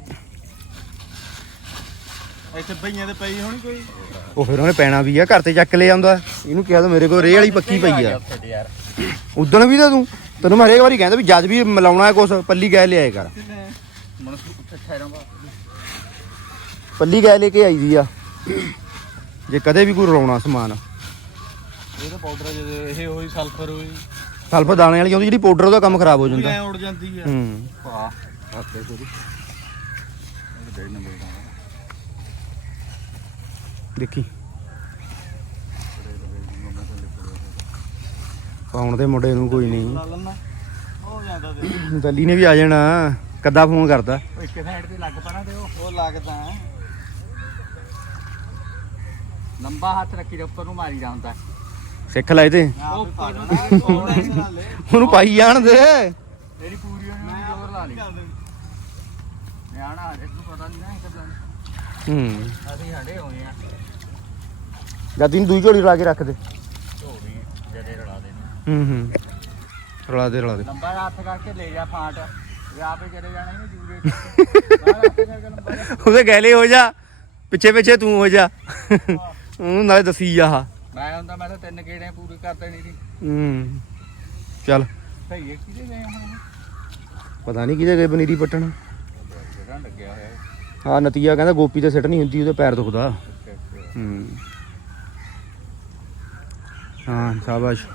ਇੱਥੇ ਬਈਆਂ ਦੇ ਪਈ ਹੋਣੀ ਕੋਈ? ਉਹ ਫਿਰ ਉਹਨੇ ਪੈਣਾ ਵੀ ਆ ਘਰ ਤੇ ਚੱਕ ਲੈ ਆਉਂਦਾ। ਇਹਨੂੰ ਕਿਹਾ ਤਾਂ ਮੇਰੇ ਕੋਲ ਰੇਹ ਵਾਲੀ ਪੱਕੀ ਪਈ ਆ ਯਾਰ। ਉਦਣ ਵੀ ਤਾਂ ਤੂੰ ਤੈਨੂੰ ਮੈਂ ਹਰੇਕ ਵਾਰੀ ਕਹਿੰਦਾ ਵੀ ਜਦ ਵੀ ਮਿਲਾਉਣਾ ਹੈ ਕੁਛ ਪੱਲੀ ਗੈ ਲਿਆਏ ਕਰ। ਮਨ ਉੱਥੇ ਠਹਿਰਾਂਗਾ ਪੱਲੀ ਗੈ ਲੈ ਕੇ ਆਈ ਦੀ ਆ। ਜੇ ਕਦੇ ਵੀ ਕੋਈ ਰਲਾਉਣਾ ਸਮਾਨ। ਇਹ ਤਾਂ ਪਾਊਡਰ ਜਦ ਇਹ ਹੋਈ ਸਲਫਰ ਹੋਈ ਸਲਫਰ ਦਾਣੇ ਵਾਲੀ ਆਉਂਦੀ ਜਿਹੜੀ ਪਾਊਡਰ ਉਹਦਾ ਕੰਮ ਖਰਾਬ ਹੋ ਜਾਂਦਾ। ਐ ਉੜ ਜਾਂਦੀ ਆ। ਹੂੰ। ਵਾਹ ਦੇ ਨੰਬਰ ਦਾ। ਦੇਖੀ। ਪਾਉਣ ਦੇ ਮੁੰਡੇ ਨੂੰ ਕੋਈ ਨਹੀਂ। ਜਾਂਦਾ ਦੱਲੀ ਨੇ ਵੀ ਆ ਜਾਣਾ ਕੱਦਾ ਫੋਨ ਕਰਦਾ। ਇੱਕ ਸਾਈਡ ਤੇ ਲੱਗ ਪਣਾ ਤੇ ਉਹ ਲੱਗਦਾ ਲੰਬਾ ਹੱਥ ਰੱਖੀ ਦੇ ਉੱਪਰ ਨੂੰ ਮਾਰੀ ਦਾ ਹੁੰਦਾ ਸਿੱਖ ਲੈ ਤੇ ਨੂੰ ਉਹਨੂੰ ਪਾਈ ਜਾਣ ਦੇ। ਤੇਰੀ ਪੂਰੀ ਉਹਨੂੰ ਜ਼ੋਰ ਲਾ ਲਈ। ਨਿਆਣਾ ਹਜੇ ਤੂੰ ਪਤਾ ਨਹੀਂ ਨਾ ਹੂੰ। ਅਸੀਂ ਹੜੇ ਹੋਏ ਆ। ਜਦ ਨੂੰ ਦੂਈ ਝੋਲੀ ਲਾ ਕੇ ਰੱਖ ਦੇ। ਝੋਲੀ ਜਦੇ ਰਲਾ ਦੇ ਹੂੰ ਹੂੰ। ਰਲਾ ਦੇ ਰਲਾ ਦੇ। ਲੰਬਾ ਹੱਥ ਕਰਕੇ ਲੈ ਜਾ ਫਾਂਟ। ਵੀ ਆਪੇ ਚਲੇ ਜਾਣਾ ਇਹਨੂੰ ਜੂਰੇ। ਨਾਲ ਹੱਥ ਕਰਕੇ ਲੰਬਾ ਜਿਹਾ ਉਹਦੇ ਗੈਲੇ ਹੋ ਜਾ। ਪਿੱਛੇ ਪਿੱਛੇ ਤੂੰ ਹੋ ਜਾ। ਉਹਨੂੰ ਨਾਲੇ ਦਸੀ ਜਾ। ਆਹ। ਮੈਂ ਹੁੰਦਾ ਮੈਂ ਤਾਂ ਤਿੰਨ ਗੇੜੇ ਪੂਰੇ ਕਰਦੇ ਨਹੀਂ ਸੀ। ਹੂੰ। ਚੱਲ। ਸਹੀ ਹੈ ਕਿਹਦੇ ਗਏ ਹੁਣ ਪਤਾ ਨਹੀਂ ਕਿਹਦੇ ਗਏ ਪਨੀਰੀ ਪੱਟਣ। ਜਿਹੜਾ ਲੱਗਿਆ ਹੋਇਆ ਹੈ। ਨਤੀਆ ਕਹਿੰਦਾ ਗੋਪੀ ਤੇ ਸਿੱਟ ਨਹੀਂ ਹੁੰਦੀ ਉਹਦੇ ਪੈਰ ਦੁਖਦਾ। ਹੂੰ। ਹਾਂ ਸ਼ਾਬਾਸ਼।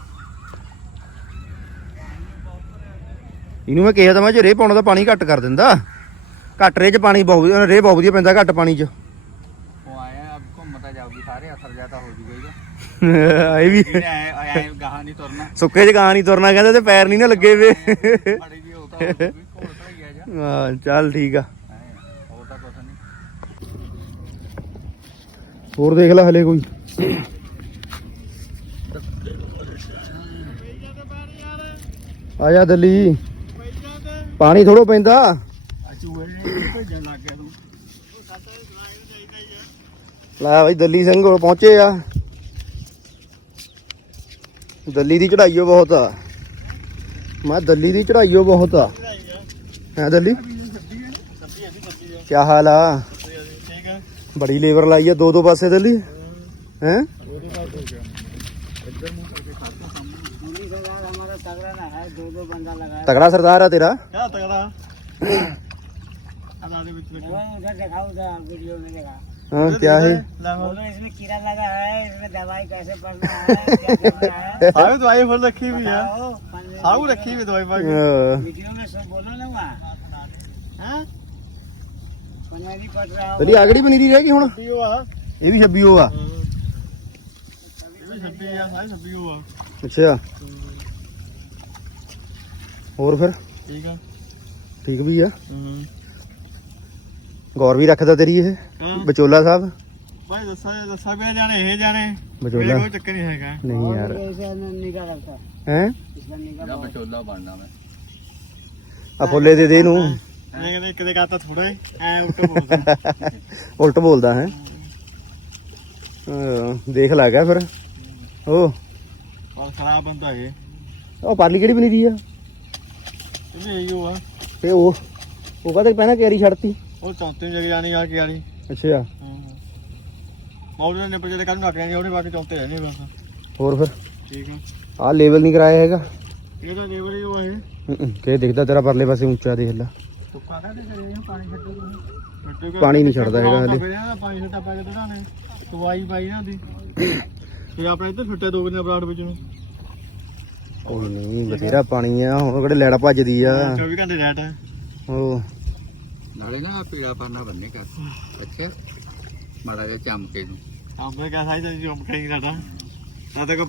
ਇਹਨੂੰ ਮੈਂ ਕਿਹਾ ਤਾਂ ਮੈਂ ਜੇ ਰੇ ਪਾਉਣਾ ਤਾਂ ਪਾਣੀ ਘੱਟ ਕਰ ਦਿੰਦਾ। ਘੱਟ ਰੇ ਚ ਪਾਣੀ ਬਹੁਤ ਰੇ ਬਹੁਤ ਵਧੀਆ ਪੈਂਦਾ ਘੱਟ ਪਾਣੀ ਚ। ਉਹ ਆਇਆ ਅਬ ਘੁੰਮਦਾ ਜਾਊਗੀ ਸਾਰੇ ਅਸਰ ਜਾਤਾ ਹੋ ਜੂਗਾ ਇਹ ਵੀ ਐ ਗਾਹਾਂ ਨਹੀਂ ਤੁਰਨਾ। ਸੁੱਕੇ ਚ ਗਾਂ ਨਹੀਂ ਤੁਰਨਾ ਕਹਿੰਦੇ ਤੇ ਪੈਰ ਨਹੀਂ ਨਾ ਲੱਗੇ ਵੇ। ਹਾਂ ਚੱਲ ਠੀਕ ਆ। ਹੋਰ ਦੇਖ ਲੈ ਹਲੇ ਕੋਈ। ਆ ਜਾ ਦਿੱਲੀ। ਪਾਣੀ ਥੋੜੋ ਪੈਂਦਾ। ਚੂਹੇ ਭੇਜਣ ਲੈ ਬਈ ਦਿੱਲੀ ਸਿੰਘ ਕੋਲ ਪਹੁੰਚੇ ਆ। ਦਿੱਲੀ ਦੀ ਚੜਾਈਓ ਬਹੁਤ ਆ। ਮੈਂ ਦਿੱਲੀ ਦੀ ਚੜਾਈਓ ਬਹੁਤ ਆ। ਹੈ ਦਿੱਲੀ? ਕੀ ਹਾਲ ਆ? ਬੜੀ ਲੇਬਰ ਲਾਈ ਆ ਦੋ ਦੋ ਪਾਸੇ ਦਿੱਲੀ। ਹੈ? बंदा लगाया ਤਗੜਾ ਸਰਦਾਰ ਆ ਤੇਰਾ ਕਿਆ ਤਗੜਾ ਅਲਾ ਦੇ ਵਿੱਚ उधर देखा उधर वीडियो में देखा ਹਾਂ ਕੀ ਹੈ बोलो इसमें कीड़ा लगा है इसमें दवाई कैसे पड़ना है क्या करना है ਆਵੇ ਦਵਾਈ ਫੁੱਲ ਰੱਖੀ ਵੀ ਆ बताओ, पंद्रह- ਆਉ ਰੱਖੀ ਵੀ ਦਵਾਈ ਪਾ ਕੇ ਅਹ, वीडियो में सब बोलो ना वहाँ हाँ समझ नहीं पड़ रहा ਤੇਰੀ ਆਗੜੀ ਪਨੀਰੀ ਰਹਿ ਗਈ ਹੁਣ ਛੱਬੀ ਉਹ ਆ ਇਹ ਵੀ 26 ਉਹ ਆ ਇਹ ਵੀ ਛੱਬੀ ਆ ਹਾਂ ਛੱਬੀ ਉਹ ਆ ਅੱਛਾ ਹੋਰ ਫਿਰ? ਠੀਕ ਆ। ਠੀਕ ਵੀ ਆ। ਹੂੰ। ਗੌਰ ਵੀ ਰੱਖਦਾ ਤੇਰੀ ਇਹ ਵਿਚੋਲਾ ਸਾਹਿਬ? ਭਾਈ ਦੱਸਾਂ ਦੱਸਾਂ ਵੀ ਜਾਣੇ ਇਹ ਜਾਣੇ। ਵਿਚੋਲਾ? ਕੋਈ ਚੱਕਰ ਨਹੀਂ ਹੈਗਾ। ਨਹੀਂ ਯਾਰ। ਹੈ? ਇਸ ਦਾ ਨਿਕਾਲ ਮੈਂ। ਆ ਫੁੱਲੇ ਦੇ ਦੇ ਨੂੰ ਇਹ ਕਹਿੰਦੇ ਕਿਤੇ ਕਰਤਾ ਥੋੜਾ ਐ ਉੱਟ ਬੋਲਦਾ। ਉਲਟ ਬੋਲਦਾ ਹੈ? ਦੇਖ ਲੱਗਿਆ ਫਿਰ। ਉਹ ਖਰਾਬ ਹੁੰਦਾ ਇਹ। ਉਹ ਪਾਲੀ ਕਿਹੜੀ ਬਣੀ ਦੀ ਆ? ਇਹ ਵੀ ਇਹੀ ਉਹ ਆ। ਤੇ ਉਹ ਉਹ ਕਹਦੇ ਪਹਿਲਾਂ ਕੈਰੀ ਛੱਡਤੀ। ਉਹ ਚੌਂਤੇ ਜਗ ਜਾਣੀ ਆ ਕੇ ਆਣੀ? ਅੱਛਾ। ਮੌਲੂ ਨੇ ਜਿਹੜੇ ਕੱਲ ਨੂੰ ਆਕੜਿਆ ਉਹਨੇ ਬਾਕੀ ਚੌਂਤੇ ਰਹਿਣੇ ਬਸ। ਹੋਰ ਫਿਰ? ਠੀਕ ਆ। ਆਹ ਲੈਵਲ ਨਹੀਂ ਕਰਾਇਆ ਹੈਗਾ। ਇਹ ਤਾਂ ਨੇਵਰ ਹੀ ਉਹ ਹੈ। ਕਿ ਦਿਖਦਾ ਤੇਰਾ ਪਰਲੇ ਪਾਸੇ ਉੱਚਾ ਦੇਖ ਲੈ। ਸੁੱਕਾ ਕਾ ਕਰੇ ਪਾਣੀ ਛੱਡੋ। ਪਾਣੀ ਨਹੀਂ ਛੱਡਦਾ ਹੈਗਾ ਹਲੇ। ਪਾਣੀ ਛੱਡਾ ਪਾ ਕੇ ਦੜਾ ਨੇ ਦਵਾਈ ਪਾਈ ਨਾ ਉਹਦੀ। ਫਿਰ ਆਪਣੇ ਇੱਧਰ ਛੁੱਟੇ ਦੋ ਦਿਨ ਬਰਾੜ ਵਿੱਚ ਨੂੰ ਕੋਈ ਨਹੀਂ ਬਥੇਰਾ ਪਾਣੀ ਆ ਹੁਣ ਕਿਹੜੇ ਲੈੜਾ ਭੱਜਦੀ ਆ। 24 ਘੰਟੇ ਰਹਿਟ ਹੈ ਉਹ ਨਾਲੇ ਨਾ ਪੀਲਾ ਪਾਣਾ ਬੰਨੇ ਕਰ। ਅੱਛਾ ਮਾੜਾ ਜਿਹਾ ਚਮਕੇ ਨੂੰ। ਆਂਬੇ ਕਾ ਜੀ ਅੰਬ ਕਹੀਂ ਸਾਡਾ ਨਾ ਤਾਂ ਕੋ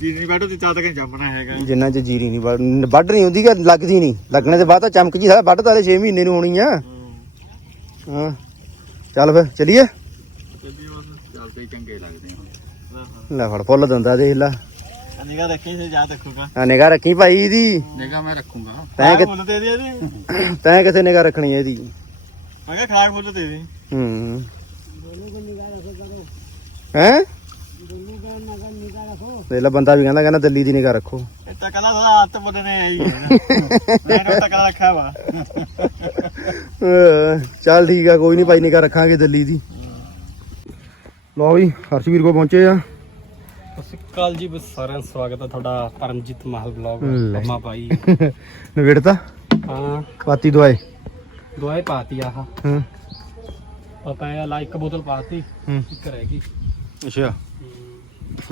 ਜੀ ਨਹੀਂ ਬੈਠੋ ਤੇ ਚਾਹ ਤੱਕ ਜੰਮਣਾ ਹੈਗਾ। ਜਿੰਨਾ ਚ ਜੀਰੀ ਨਹੀਂ ਵੱਢ ਵੱਢ ਨਹੀਂ ਹੁੰਦੀ ਕਿ ਲੱਗਦੀ ਨਹੀਂ? ਲੱਗਣੇ ਦੇ ਬਾਅਦ ਤਾਂ ਚਮਕ ਜੀ ਸਾਰਾ ਵੱਢ ਤਾਂ 6 ਮਹੀਨੇ ਨੂੰ ਹੋਣੀ ਆ। ਹਾਂ। ਚੱਲ ਫਿਰ ਚਲੀਏ? ਚੱਲੀ ਬਸ। ਚੱਲਦੇ ਹੀ ਚੰਗੇ ਲੱਗਦੇ ਹੁਣ ਲੈ ਫੜ ਫੁੱਲ ਦੰਦਾ ਦੇਖ ਲੈ। ਨਿਗਾ ਦੇਖੀ ਤੇ ਜਾ ਦੇਖੂਗਾ ਆ ਨਿਗਾਹ ਰੱਖੀ ਭਾਈ ਇਹਦੀ? ਨਿਗਾ ਮੈਂ ਰੱਖੂੰਗਾ। ਤੈਂ ਕਿ ਫੁੱਲ ਦੇ ਦੇ ਇਹਦੀ ਤੈਂ ਕਿੱਥੇ ਨਿਗਾਹ ਰੱਖਣੀ ਹੈ ਇਹਦੀ? ਮੈਂ ਕਿਹਾ ਖਾਕ ਫੁੱਲ ਦੇ ਦੇ ਹੂੰ। ਹੈ? ਦੇਖ ਲੈ ਬੰਦਾ ਵੀ ਕਹਿੰਦਾ ਕਹਿੰਦਾ ਦਿੱਲੀ ਦੀ ਨਿਗਾਹ ਰੱਖੋ। ਇਹ ਤਾਂ ਕਲਾ ਥੋੜਾ ਹੱਥ ਬੋਲਣੇ ਆਈ ਮੈਂ ਤਾਂ ਟਕਾ ਰੱਖਿਆ ਵਾ। ਅਹ ਚੱਲ ਠੀਕ ਆ ਕੋਈ ਨਹੀਂ ਭਾਈ ਨਿਗਾਹ ਰੱਖਾਂਗੇ ਦਿੱਲੀ ਦੀ। ਲਓ ਵੀ ਹਰਸ਼ਵੀਰ ਕੋ ਪਹੁੰਚੇ ਆ। ਸਤਿ ਸ਼੍ਰੀ ਅਕਾਲ ਜੀ ਬਸ ਸਾਰਿਆਂ ਦਾ ਸਵਾਗਤ ਹੈ ਤੁਹਾਡਾ ਪਰਮਜੀਤ ਮਹਲ ਬਲੌਗ ਲੈ। ਅੰਮਾ ਭਾਈ। ਨਵੇੜਤਾ ਹਾਂ। ਪਾਤੀ ਦਵਾਈ? ਦਵਾਈ ਪਾਤੀ ਆਹ ਹਾਂ। ਪਤਾ ਹੈ ਲਾ ਇੱਕ ਬੋਤਲ ਪਾਤੀ ਹੂੰ। ਇੱਕ ਰਹਿ ਗਈ। ਅੱਛਾ।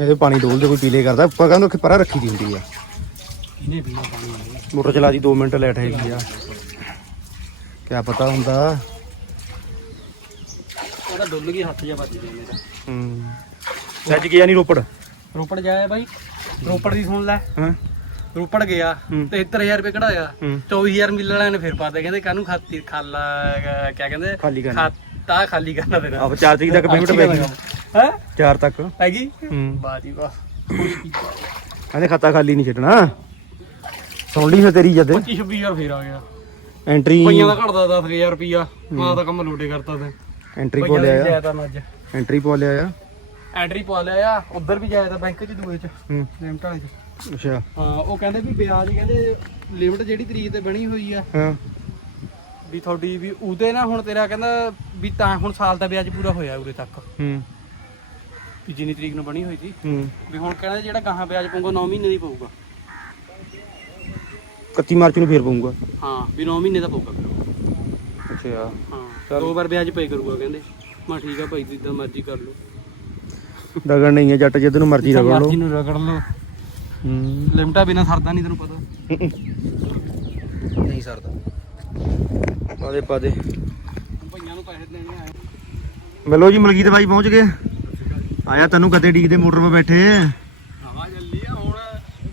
ਇਹਦੇ ਪਾਣੀ ਡੋਲ ਦੇ ਕੋਈ ਪੀਲੇ ਕਰਦਾ ਆਪਾਂ ਕਹਿੰਦਾ ਕਿ ਪਰਾਂ ਰੱਖੀ ਦੀ ਹੁੰਦੀ ਆ। ਇਹਨੇ ਪੀਣਾ ਪਾਣੀ ਮੋਟਰ ਚਲਾ ਦੀ 2 ਮਿੰਟ ਲੈਟ ਹੈਗੀ ਆ। ਕਿਆ ਪਤਾ ਹੁੰਦਾ। ਉਹਦਾ ਡੁੱਲ ਗਈ ਹੱਥ ਜਿਹਾ ਵੱਜ ਗਿਆ ਮੇਰਾ ਹੂੰ। ਸੱਜ ਗਿਆ ਨਹੀਂ ਰੋਪੜ। ਰੋਪੜ ਜਾਇਆ ਬਾਈ। ਰੋਪੜ ਦੀ ਸੁਣ ਲੈ। ਹਾਂ। ਰੋਪੜ ਗਿਆ ਹੂੰ। 73000 ਰੁਪਏ ਕਢਾਇਆ। ਹੂੰ। 24000 ਮਿਲ ਵਾਲਿਆਂ ਨੇ ਫਿਰ ਪਾਤੇ ਕਹਿੰਦੇ ਕਾਹਨੂੰ ਖਾਤੀ ਖਾਲਾ ਕਿਆ ਕਹਿੰਦੇ? ਖਾਲੀ ਕਰਨਾ। ਖਾਤਾ ਖਾਲੀ ਕਰਨਾ ਤੇਰਾ। ਆਪ 4 ਤਰੀਕ ਤੱਕ ਪੇਮੈਂਟ ਪੈ ਗਈ ਹੈ? 4 ਤੱਕ। ਪੈ ਗਈ ਹੂੰ। ਵਾਹ ਜੀ ਵਾਹ। ਕਹਿੰਦੇ ਖਾਤਾ ਖਾਲੀ ਨਹੀਂ ਛੱਡਣਾ। ਸੁਣ ਲਈ ਫਿਰ ਤੇਰੀ ਜਦ। 25 26000 ਫੇਰ ਆ ਗਿਆ। ਐਂਟਰੀ ਪਈਆਂ ਦਾ ਘਟਦਾ 10000 ਰੁਪਿਆ ਮਾਂ ਦਾ ਕੰਮ ਲੋਡੇ ਕਰਤਾ ਤੇ। ਐਂਟਰੀ ਪਾ ਲਿਆ ਤਾਂ ਐਂਟਰੀ ਪਾ ਲਿਆ ਆ। ਐਂਟਰੀ ਪਾ ਲਿਆ ਆ ਉਧਰ ਵੀ ਜਾਇਆ ਤਾਂ ਬੈਂਕ 'ਚ ਦੂਏ 'ਚ ਹੂੰ। ਲਿਮਟ ਵਾਲੇ 'ਚ। ਅੱਛਾ। ਹਾਂ ਉਹ ਕਹਿੰਦੇ ਵੀ ਵਿਆਜ ਕਹਿੰਦੇ ਲਿਮਟ ਜਿਹੜੀ ਤਰੀਕ ਤੇ ਬਣੀ ਹੋਈ ਆ। ਹਾਂ। ਵੀ ਤੁਹਾਡੀ ਵੀ ਉਹਦੇ ਨਾਲ ਹੁਣ ਤੇਰਾ ਕਹਿੰਦਾ ਵੀ ਤਾਂ ਹੁਣ ਸਾਲ ਦਾ ਵਿਆਜ ਪੂਰਾ ਹੋਇਆ ਉਰੇ ਤੱਕ। ਹੂੰ। ਵੀ ਜਿੰਨੀ ਤਰੀਕ ਨੂੰ ਬਣੀ ਹੋਈ ਸੀ। ਹੂੰ। ਵੀ ਹੁਣ ਕਹਿੰਦਾ ਜਿਹੜਾ ਗਾਹਾਂ ਵਿਆਜ ਪਊਗਾ 9 ਮਹੀਨੇ ਦੀ ਪਊਗਾ। 31 ਮਾਰਚ ਨੂੰ ਫੇਰ ਪਊਗਾ। ਹਾਂ ਵੀ 9 ਮਹੀਨੇ ਦਾ ਪਊਗਾ। ਅੱਛਾ। ਹਾਂ ਦੋ ਵਾਰ ਵਿਆਜ ਪੇ ਕਰੂਗਾ ਕਹਿੰਦੇ। ਮੈਂ ਠੀਕ ਆ ਭਾਈ ਜਿੱਦਾਂ ਮਰਜ਼ੀ ਕਰ ਲਓ। ਰਗੜ ਨਹੀਂ ਹੈ ਜੱਟ ਜਿੱਦ ਨੂੰ ਮਰਜ਼ੀ ਰਗੜ ਲਓ। ਮਰਜ਼ੀ ਨੂੰ ਰਗੜ ਲਓ। ਹੂੰ। ਲਿਮਟਾ ਬਿਨਾ ਸਰਦਾ ਨਹੀਂ ਤੈਨੂੰ ਪਤਾ। ਨਹੀਂ ਸਰਦਾ। ਪਾਦੇ ਪਾਦੇ। ਭਈਆਂ ਨੂੰ ਪੈਸੇ ਦੇਣੇ ਆਏ। ਮਿਲੋ ਜੀ ਮਲਕੀਤ ਭਾਈ ਪਹੁੰਚ ਗਏ। ਆਇਆ ਤੈਨੂੰ ਕਦੇ ਡੀਕਦੇ ਮੋਟਰ 'ਤੇ ਬੈਠੇ। ਹਵਾ ਜੱਲੀ ਆ ਹੁਣ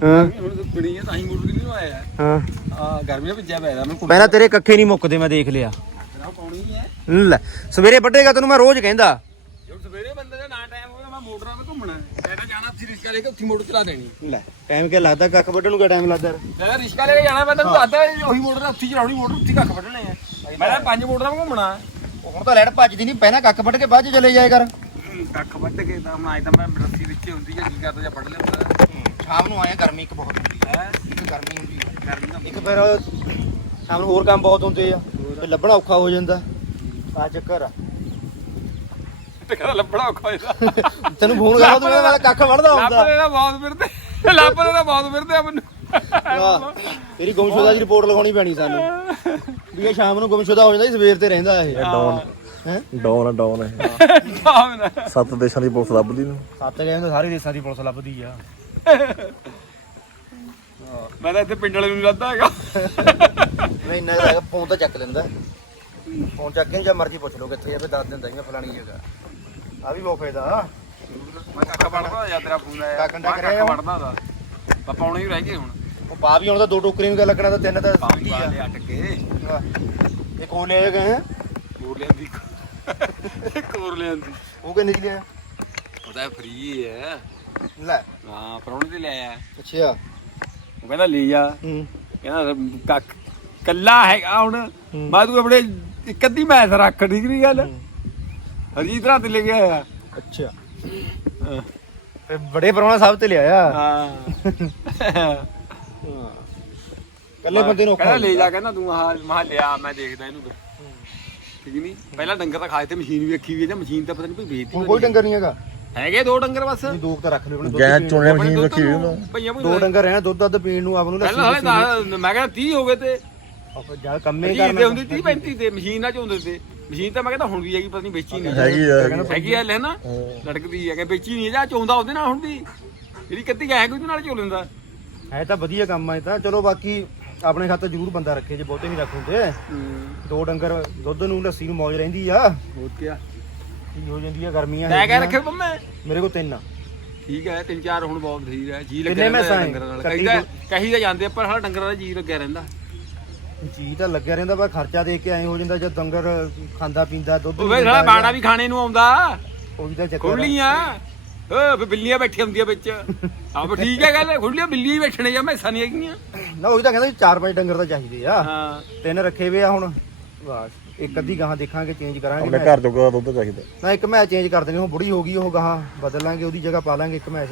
ਹਾਂ। ਹੁਣ ਸੁੱਕਣੀ ਆ ਤਾਂ ਹੀ ਮੋਟਰ ਨਹੀਂ ਆਇਆ। ਹਾਂ। ਆ ਗਰਮੀ ਵਿੱਚ ਭੱਜਿਆ ਪਿਆ ਮੈਂ ਪਹਿਲਾਂ ਤੇਰੇ ਕੱਖੇ ਨਹੀਂ ਮੁੱਕਦੇ ਮੈਂ ਦੇਖ ਲਿਆ। ਕੁੜਾ ਪਾਉਣੀ ਹੈ? ਲੈ ਸਵੇਰੇ ਵੱਢੇਗਾ ਤੈਨੂੰ ਮੈਂ ਰੋਜ਼ ਕਹਿੰਦਾ ਜੋ ਸਵੇਰੇ ਬੰਦੇ ਦਾ ਨਾ ਟਾਈਮ ਹੋਵੇ ਮੈਂ ਮੋਟਰਾਂ 'ਤੇ ਘੁੰਮਣਾ ਕਹਿੰਦਾ ਜਾਣਾ ਸੀ ਰਿਸ਼ਕਾ ਲੈ ਕੇ ਉੱਥੇ ਮੋਟਰ ਚਲਾ ਦੇਣੀ। ਲੈ ਟਾਈਮ ਕਿਆ ਲੱਗਦਾ? ਕੱਖ ਵੱਢਣ ਨੂੰ ਕਿਆ ਟਾਈਮ ਲੱਗਦਾ? ਜਦੋਂ ਰਿਸ਼ਕਾ ਲੈ ਕੇ ਜਾਣਾ ਮੈਂ ਤੈਨੂੰ ਦੱਸਦਾ ਉਹੀ ਮੋਟਰ ਉੱਥੇ ਚਲਾਉਣੀ ਮੋਟਰ ਉੱਥੇ ਕੱਖ ਵੱਢਣੇ ਆ। ਮੈਂ ਤਾਂ ਪੰਜ ਮੋਟਰਾਂ 'ਤੇ ਘੁੰਮਣਾ। ਹੁਣ ਤਾਂ ਲੈਟ ਭੱਜਦੀ ਨਹੀਂ ਪਹਿਲਾਂ ਕੱਖ ਵੱਢ ਕੇ ਬਾਅਦ ਚ ਚਲੇ ਜਾਏ ਕਰ। ਕੱਖ ਵੱਢ ਕੇ ਤਾਂ ਮੈਂ ਤਾਂ ਮੈਂ ਰੱਸੀ ਵਿੱਚ ਹੁੰਦੀ ਹੈ ਕੀ ਕਰਦਾ ਜਾਂ ਵੱਢ ਲਿਆ ਸ਼ਾਮ ਨੂੰ ਆਇਆ ਗਰਮੀ ਇੱਕ ਬਹੁਤ ਹੁੰਦੀ ਹੈ? ਇੱਕ ਗਰਮੀ ਹੁੰਦੀ ਗਰਮੀ ਦਾ ਇੱਕ ਫਿਰ ਸ਼ਾਮ ਨੂੰ ਹੋਰ ਕੰਮ ਬਹੁਤ ਹੁੰਦੇ ਆ ਫਿਰ ਲੱਭਣਾ ਔਖਾ ਹੋ ਜਾਂਦਾ। ਆ ਚੱਕਰ ਆ। ਲੱਭਣਾ ਔਖਾ ਹੋਇਆ ਤੈਨੂੰ ਫੋਨ ਕਰਦਾ ਤੂੰ ਕਹਿੰਦਾ ਮੈਂ ਕੱਖ ਵੱਢਦਾ ਹੁੰਦਾ। ਲੱਭਦੇ ਦਾ ਬਹੁਤ ਫਿਰਦੇ। ਲੱਭਦੇ ਦਾ ਬਹੁਤ ਫਿਰਦੇ ਆ ਮੈਨੂੰ। ਵਾਹ ਤੇਰੀ ਗੁੰਮਸ਼ੁਦਾ ਦੀ ਰਿਪੋਰਟ ਲਗਾਉਣੀ ਪੈਣੀ ਸਾਨੂੰ। ਵੀ ਇਹ ਸ਼ਾਮ ਨੂੰ ਗੁੰਮਸ਼ੁਦਾ ਹੋ ਜਾਂਦਾ ਸੀ ਸਵੇਰ ਤੇ ਰਹਿੰਦਾ ਇਹ। ਡਾਊਨ। ਹੈ? ਡਾਊਨ ਆ ਡਾਊਨ ਹੈ ਆਮਨਾ ਸੱਤ ਦੇਸ਼ਾਂ ਦੀ ਪੁਲਿਸ ਲੱਭਦੀ ਨੂੰ ਸੱਤ ਗਏ ਹੁੰਦੇ ਸਾਰੇ ਦੇਸ਼ਾਂ ਦੀ ਪੁਲਿਸ ਲੱਭਦੀ ਆ। ਮੈਂ ਤਾਂ ਇੱਥੇ ਪਿੰਡ ਵਾਲੇ ਨੂੰ ਨੀ ਲੱਭਦਾ ਹੈਗਾ। ਨਹੀਂ ਫੋਨ ਤਾਂ ਚੱਕ ਲੈਂਦਾ। ਫੋਨ ਚੱਕ ਕੇ ਜਾਂ ਮਰਜ਼ੀ ਪੁੱਛ ਲਓ ਕਿੱਥੇ ਆ ਫੇ ਦੱਸ ਦਿੰਦਾ ਹੀ ਮੈਂ ਫਲਾਣੀ ਜਗ੍ਹਾ। ਆ ਵੀ ਮੈਂ ਕੱਖਾ ਵੜਦਾ ਜਾਂ ਤੇਰਾ ਫੋਨ ਆਇਆ। ਕੱਖ ਡੰਡਾ ਮੈਂ ਕਰਿਆ ਕੱਖਾ ਵੜਦਾ ਦਾ ਪਾ ਪਾਉਣੇ ਹੀ ਰਹਿ ਗਏ ਹੁਣ। ਉਹ ਪਾ ਵੀ ਹੁਣ ਤਾਂ ਦੋ ਟੋਕਰੀ ਨੂੰ ਕਿਆ ਲੱਗਣਾ ਤਾਂ ਤਿੰਨ ਤਾਂ ਪਾਣੀ ਸਿੱਧੀ ਪਾ ਆ ਲਿਆ ਟੱਕੇ ਇਹ ਕੋਲ ਲੈ ਗਏ ਹੋਰ ਲਿਆਂਦੀ ਇੱਕ ਹੋਰ ਲਿਆਂਦੀ ਉਹ ਕਿੰਨੇ ਦੀ ਲਿਆ? ਉਹਦਾ ਫ੍ਰੀ ਹੈ ਲੈ। ਹਾਂ ਪਰੌਣੇ ਤੇ ਲਿਆਇਆ ਅੱਛਾ। ਉਹ ਕਹਿੰਦਾ ਲੈ ਜਾ। ਹੂੰ। ਕਹਿੰਦਾ ਕੱਖ ਕੱਲਾ ਹੈਗਾ ਹੁਣ। ਬਾਅਦ ਤੂੰ ਆਪਣੇ ਇੱਕ ਅੱਧੀ ਮੈਸ ਰੱਖ ਠੀਕ ਨਹੀਂ ਗੱਲ? ਹਰਜੀਤ ਰਾਤ ਲੈ ਕੇ ਆਇਆ। ਅੱਛਾ। ਫੇ ਬੜੇ ਪਰਵਾਣਾ ਸਾਹਿਬ ਤੇ ਲਿਆਇਆ। ਹਾਂ। ਕੱਲੇ ਬੰਦੇ ਨੂੰ ਕਹਿੰਦਾ ਲੈ ਜਾ ਕਹਿੰਦਾ ਤੂੰ ਆਹ ਮਹਾ ਲਿਆ ਮੈਂ ਦੇਖਦਾ ਇਹਨੂੰ ਫਿਰ। ਠੀਕ ਨਹੀਂ ਪਹਿਲਾਂ ਡੰਗਰ ਤਾਂ ਖਾਏ ਤੇ ਮਸ਼ੀਨ ਵੀ ਰੱਖੀ ਹੋਈ ਹੈ ਜਾਂ ਮਸ਼ੀਨ ਤਾਂ ਪਤਾ ਨਹੀਂ ਕੋਈ ਵੇਚਦੀ ਕੋਈ ਡੰਗਰ ਨਹੀਂ ਹੈਗਾ। ਹੈਗੇ ਦੋ ਡੰਗਰ ਬਸ। ਨਹੀਂ ਦੋ ਤਾਂ ਰੱਖ ਲਿਓ ਆਪਣੇ ਪੀਣ ਚੋਣੇ ਮਸ਼ੀਨ ਰੱਖੀ ਹੋਈ ਨੂੰ ਭਈਆਂ ਨੂੰ। ਦੋ ਡੰਗਰ ਰਹਿਣਾ ਦੁੱਧ ਦੱਧ ਪੀਣ ਨੂੰ ਆਪ ਨੂੰ ਪਹਿਲਾਂ ਮੈਂ ਕਹਿੰਦਾ 30 ਹੋ ਗਏ ਤੇ। ਆਪਾਂ ਜਾ ਕੰਮੇ ਕਰਨਾ ਹੁੰਦੀ 30 35 ਤੇ ਮਸ਼ੀਨ ਨਾਲ ਚ ਹੁੰਦੇ ਤੇ। ਮਸ਼ੀਨ ਤਾਂ ਮੈਂ ਕਹਿੰਦਾ ਹੁਣ ਵੀ ਹੈਗੀ ਪਤਾ ਨਹੀਂ ਵੇਚੀ ਨਹੀਂ। ਹੈਗੀ ਆ ਹੈਗੀ ਆ। ਲੈ ਨਾ ਲੜਕਦੀ ਹੈ ਕਿ ਵੇਚੀ ਨਹੀਂ ਜਾਂ ਚੋਂਦਾ ਉਹਦੇ ਨਾਲ ਹੁੰਦੀ ਜਿਹੜੀ ਕੱਤੀ ਗਾਇ ਕੋਈ ਨਾਲ ਚੋ ਲੈਂਦਾ ਹੈ ਤਾਂ ਵਧੀਆ ਕੰਮ ਆ ਇਹ ਤਾਂ। ਚਲੋ ਬਾਕੀ ਆਪਣੇ ਖਾਤਰ ਜ਼ਰੂਰ ਬੰਦਾ ਰੱਖੇ ਜੇ ਬਹੁਤੇ ਨਹੀਂ ਰੱਖੂਗੇ ਦੋ ਡੰਗਰ ਦੁੱਧ ਨੂੰ ਲੱਸੀ ਨੂੰ ਮੌਜ ਰਹਿੰਦੀ ਆ। ਹੋਰ ਕੀ ਕੀ ਹੋ ਜਾਂਦੀ ਆ ਗਰਮੀਆਂ ਲੈ ਕੇ ਹੈਗੀਆਂ। ਰੱਖੇ ਬੰਮੇ ਮੇਰੇ ਕੋਲ ਤਿੰਨ ਆ। ਠੀਕ ਹੈ ਤਿੰਨ ਚਾਰ ਹੁਣ ਬਹੁਤ ਠੀਕ ਹੈ ਜੀ ਕਿੰਨੇ ਲੱਗਿਆ ਰਹਿੰਦਾ ਹੈ? ਡੰਗਰਾਂ ਨਾਲ। ਕੱਟੀ ਕਹੀ ਦਾ। ਕਹੀ ਦਾ ਜਾਂਦੇ ਪਰ ਹਾਲ ਡੰਗਰਾਂ ਦਾ ਜੀ ਲੱਗਿਆ ਰਹਿੰਦਾ। ਜੀ ਤਾਂ ਲੱਗਿਆ ਰਹਿੰਦਾ ਪਰ ਖਰਚਾ ਦੇਖ ਕੇ ਐ ਹੋ ਜਾਂਦਾ ਜਦ ਡੰਗਰ ਖਾਂਦਾ ਪੀਂਦਾ ਦੁੱਧ ਉਹ ਵੀ ਦਿੰਦਾ ਸਾਲਾ ਬਾੜਾ ਵੀ ਖਾਣੇ ਨੂੰ ਆਉਂਦਾ। ਉਹੀ ਤਾਂ ਚੱਕਰ ਆ। ਖੁੱਲੀਆਂ ਓ ਬਿੱਲੀਆਂ ਬੈਠੀਆਂ ਹੁੰਦੀਆਂ ਵਿੱਚ। ਆਪ ਠੀਕ ਹੈ ਗੱਲ ਖੁੱਲੀਆਂ ਬਿੱਲੀਆਂ ਹੀ ਬੈਠਣੇ ਜਾਂ ਮੈਸਾਂ ਨਹੀਂ ਹੈਗੀਆਂ। ਨਾ ਉਹੀ ਤਾਂ ਕਹਿੰਦਾ ਚਾਰ ਪੰਜ ਡੰਗਰ ਤਾਂ ਚਾਹੀਦੇ ਆ। ਹਾਂ। ਤਿੰਨ ਰੱਖੇ ਵੇ ਆ ਹੁਣ। ਬਸ ਇੱਕ ਅੱਧੀ ਗਾਹਾਂ ਦੇਖਾਂਗੇ ਚੇਂਜ ਕਰਾਂਗੇ ਆਪਣੇ ਮੈਚ। ਘਰ ਜੋਗਾ ਦੁੱਧ ਚਾਹੀਦਾ? ਨਾ ਇੱਕ ਮੈਚ ਚੇਂਜ ਕਰ ਦੇਣੀ ਉਹ ਬੁੜੀ ਹੋ ਗਈ ਉਹ ਗਾਹਾਂ ਬਦਲ ਲਾਂਗੇ ਉਹਦੀ ਜਗ੍ਹਾ ਪਾ ਲਾਂਗੇ ਇੱਕ ਮੈਚ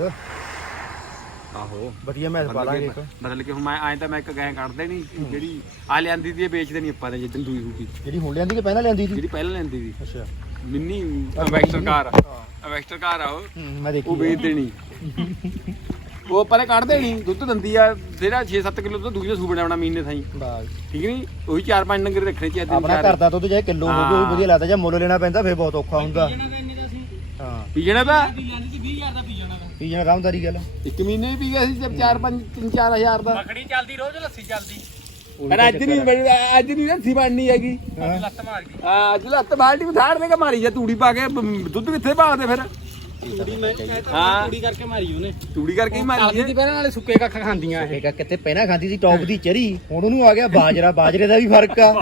ਆਹੋ। ਵਧੀਆ ਮੈਚ ਪਾ ਲਾਂਗੇ ਇੱਕ। ਬਦਲ ਕੇ ਹੁਣ ਮੈਂ ਐਂ ਤਾਂ ਮੈਂ ਇੱਕ ਗਾਂ ਕੱਢ ਦੇਣੀ ਜਿਹੜੀ ਆ ਲਿਆਂਦੀ ਦੀ ਇਹ ਵੇਚ ਦੇਣੀ ਆਪਾਂ ਨੇ ਜਿੱਦਣ ਦੂਈ ਹੋਊਗੀ। ਜਿਹੜੀ ਹੁਣ ਲਿਆਂਦੀ ਕਿ ਪਹਿਲਾਂ ਲਿਆਂਦੀ ਸੀ? ਜਿਹੜੀ ਪਹਿਲਾਂ ਲੈਂਦੀ ਦੀ ਅੱਛਾ। ਮਿੰਨੀ ਅਵੈਕਟਰ ਕਾਰ ਅਵੈਕਟਰ ਕਾਰ ਆ। ਉਹ। ਮੈਂ ਦੇਖੀ ਉਹ ਵੇਚ ਦੇਣੀ ਉਹ ਪਰੇ ਕੱਢ ਦੇਣੀ ਦੁੱਧ ਦਿੰਦੀ ਆ ਜਿਹੜਾ 6-7 ਕਿਲੋ ਦੁੱਧ ਦੂਜੇ ਬਣਾਉਣਾ ਮਹੀਨੇ ਥਾਈ। ਬਸ। ਠੀਕ ਨਹੀਂ? ਉਹੀ 4-5 ਡੰਗਰ ਰੱਖਣੇ ਚਾਹੀਦੇ ਆਪਣਾ ਘਰ ਦਾ ਦੁੱਧ ਜੇ ਕਿਲੋ ਹੋ ਗਿਆ ਉਹ ਵੀ ਵਧੀਆ ਲੱਗਦਾ। ਜੇ ਮੁੱਲ ਲੈਣਾ ਪੈਂਦਾ ਫੇਰ ਬਹੁਤ ਔਖਾ ਹੁੰਦਾ। ਹਾਂ। ਪੀ ਜਣਾ ਤਾਂ ਪੀ ਜਾਣਾ ਆਰਾਮਦਾਰੀ ਗੱਲ? ਇੱਕ ਮਹੀਨੇ ਹੀ ਪੀ ਗਿਆ ਸੀ ਜਦ 4-5 3-4000 ਦਾ। ਮੱਖਣੀ ਚੱਲਦੀ ਰੋਜ਼ ਲੱਸੀ ਚੱਲਦੀ। ਪਰ ਅੱਜ ਨਹੀਂ ਅੱਜ ਨਹੀਂ ਰੱਸੀ ਬਣਨੀ ਹੈਗੀ। ਲੱਤ ਮਾਰ ਗਈ। ਹਾਂ ਅੱਜ ਲੱਤ ਬਾਲਟੀ ਬਥਾੜ ਦੇ ਕੇ ਮਾਰੀ ਜਾ ਤੂੜੀ ਪਾ ਕੇ ਬ- ਦੁੱਧ ਕਿੱਥੇ ਪਾਉਂਦੇ ਫਿਰ? ਹਾਂ। ਕੁੜੀ ਕਰਕੇ ਮਾਰੀ ਉਹਨੇ। ਤੂੜੀ ਕਰਕੇ ਹੀ ਮਾਰੀ ਚੱਲਦੀ ਹੈ। ਤੀ ਪਹਿਲਾਂ ਨਾਲੇ ਸੁੱਕੇ ਕੱਖ ਖਾਂਦੀਆਂ ਇਹ। ਪਹਿਲਾਂ ਖਾਂਦੀ ਸੀ? ਟੌਪ ਦੀ ਚਰੀ। ਹੁਣ ਉਹਨੂੰ ਆ ਗਿਆ ਬਾਜਰਾ। ਬਾਜਰੇ ਦਾ ਵੀ ਫ਼ਰਕ ਆ।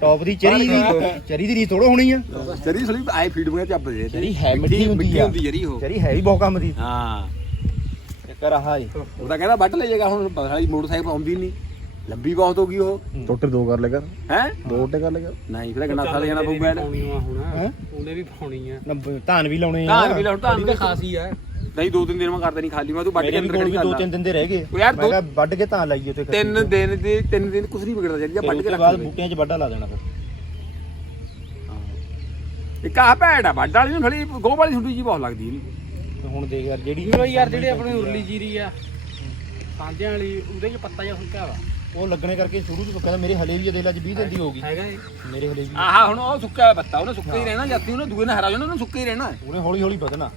ਟੌਪ ਦੀ ਚਰੀ ਦੀ ਚਰੀ ਦੀ ਥੋੜੋ ਹੋਣੀ ਆ। ਜਰੀ ਸਲੀ ਆਈ ਫੀਡ ਬਣਾ ਚੱਬ ਦੇ। ਚਰੀ ਹੈ ਮਿੱਠੀ ਹੁੰਦੀ ਮਿੱਠੀ ਆ ਹੁੰਦੀ ਜਰੀ ਉਹ। ਚਰੀ ਹੈ ਵੀ ਬਹੁਤ ਕੰਮ ਦੀ। ਹਾਂ। ਚੱਕਰ ਆਹ ਏ ਉਹ ਤਾਂ ਕਹਿੰਦਾ ਵੱਢ ਲੈ ਜਾਏਗਾ ਹੁਣ ਮੋਟਰਸਾਈਕਲ ਆਉਂਦੀ ਨਹੀਂ ਲੰਬੀ ਬਹੁਤ ਹੋ ਗਈ ਉਹ। ਟੋਟੇ ਦੋ ਕਰ ਲੈ ਕਰ। ਹੈ? ਦੋ ਟੋਟੇ ਕਰ ਲੈ ਕਰ। ਨਹੀਂ ਫਿਰ ਗੰਡਾਸਾ ਲੈ ਜਾਣਾ ਪਊਗਾ। ਪਾਉਣੀ ਆ ਹੁਣ? ਉਹਨੇ ਵੀ ਪਾਉਣੀ ਆ। ਧਾਨ ਵੀ ਲਾਉਣੇ ਆ। ਧਾਨ ਵੀ ਲਾਉਣ ਧਾਨ ਵੀ ਤਾਂ ਖਾਸੀ ਆ। ਨਹੀਂ ਦੋ ਤਿੰਨ ਦਿਨ ਮੈਂ ਕਰਦਾ ਨਹੀਂ ਖਾਲੀ ਮੈਂ ਤੂੰ ਵੱਢ ਕੇ ਅੰਦਰ ਖੜੀ ਕਰ ਦੋ। ਤਿੰਨ ਦਿਨ ਦੇ ਰਹਿ ਗਏ। ਉਹ ਯਾਰ ਮੈਂ ਦੋ- ਵੱਢ ਕੇ ਧਾਨ ਲਾਈਏ ਤੇ ਤਿੰਨ ਦਿਨ ਦੇ ਤਿੰਨ ਦਿਨ ਕੁਝ ਨਹੀਂ ਵਿਗੜਦਾ ਜਿਹੜੀ ਵੱਢ ਉਸ ਕੇ ਤੋਂ ਰੱਖ ਬਾਅਦ ਬੂਟਿਆਂ 'ਚ ਵੱਡਾ ਲਾ ਦੇਣਾ ਫਿਰ। ਇੱਕ ਆਹ ਭੈੜ ਆ ਵੱਢ ਵਾਲੀ ਨੂੰ ਥੋੜੀ ਗੋਹ ਵਾਲੀ ਛੁੱਟੀ ਜੀ ਬਹੁਤ ਲੱਗਦੀ ਇਹਨੂੰ। ਤੇ ਹੁਣ ਦੇਖ ਯਾਰ ਜਿਹੜੀ ਯਾਰ ਜਿਹੜੇ ਆਪਣੇ ਉਰਲੀ ਜੀਰੀ ਆ ਸਾਂਝਿਆਂ ਵਾਲੀ ਉਹਦੇ ਚ ਪੱਤਾ ਜਿਹਾ ਹੁੰਕਾ ਵਾ। ਉਹ ਲੱਗਣੇ ਕਰਕੇ ਸ਼ੁਰੂ ਤੋਂ ਕਹਿੰਦਾ ਮੇਰੇ ਹਲੇ ਵੀ ਇਹ ਦੇ ਲਾ 20 ਦਿਨ ਦੀ ਹੋਗੀ ਹੈਗਾ ਜੀ। ਮੇਰੇ ਹਲੇ ਵੀ ਆਹਾ ਹੁਣ ਉਹ ਸੁੱਕਾ ਹੋਇਆ ਪੱਤਾ ਉਹਨੇ ਸੁੱਕਾ ਹੀ ਰਹਿਣਾ ਜਾਤੀ ਉਹਨੇ ਦੂਏ ਨੇ ਹਰਾ ਜਾਣਾ ਉਹਨੇ ਸੁੱਕਾ ਹੀ ਰਹਿਣਾ। ਉਹਨੇ ਹੌਲੀ ਹੌਲੀ ਵਧਣਾ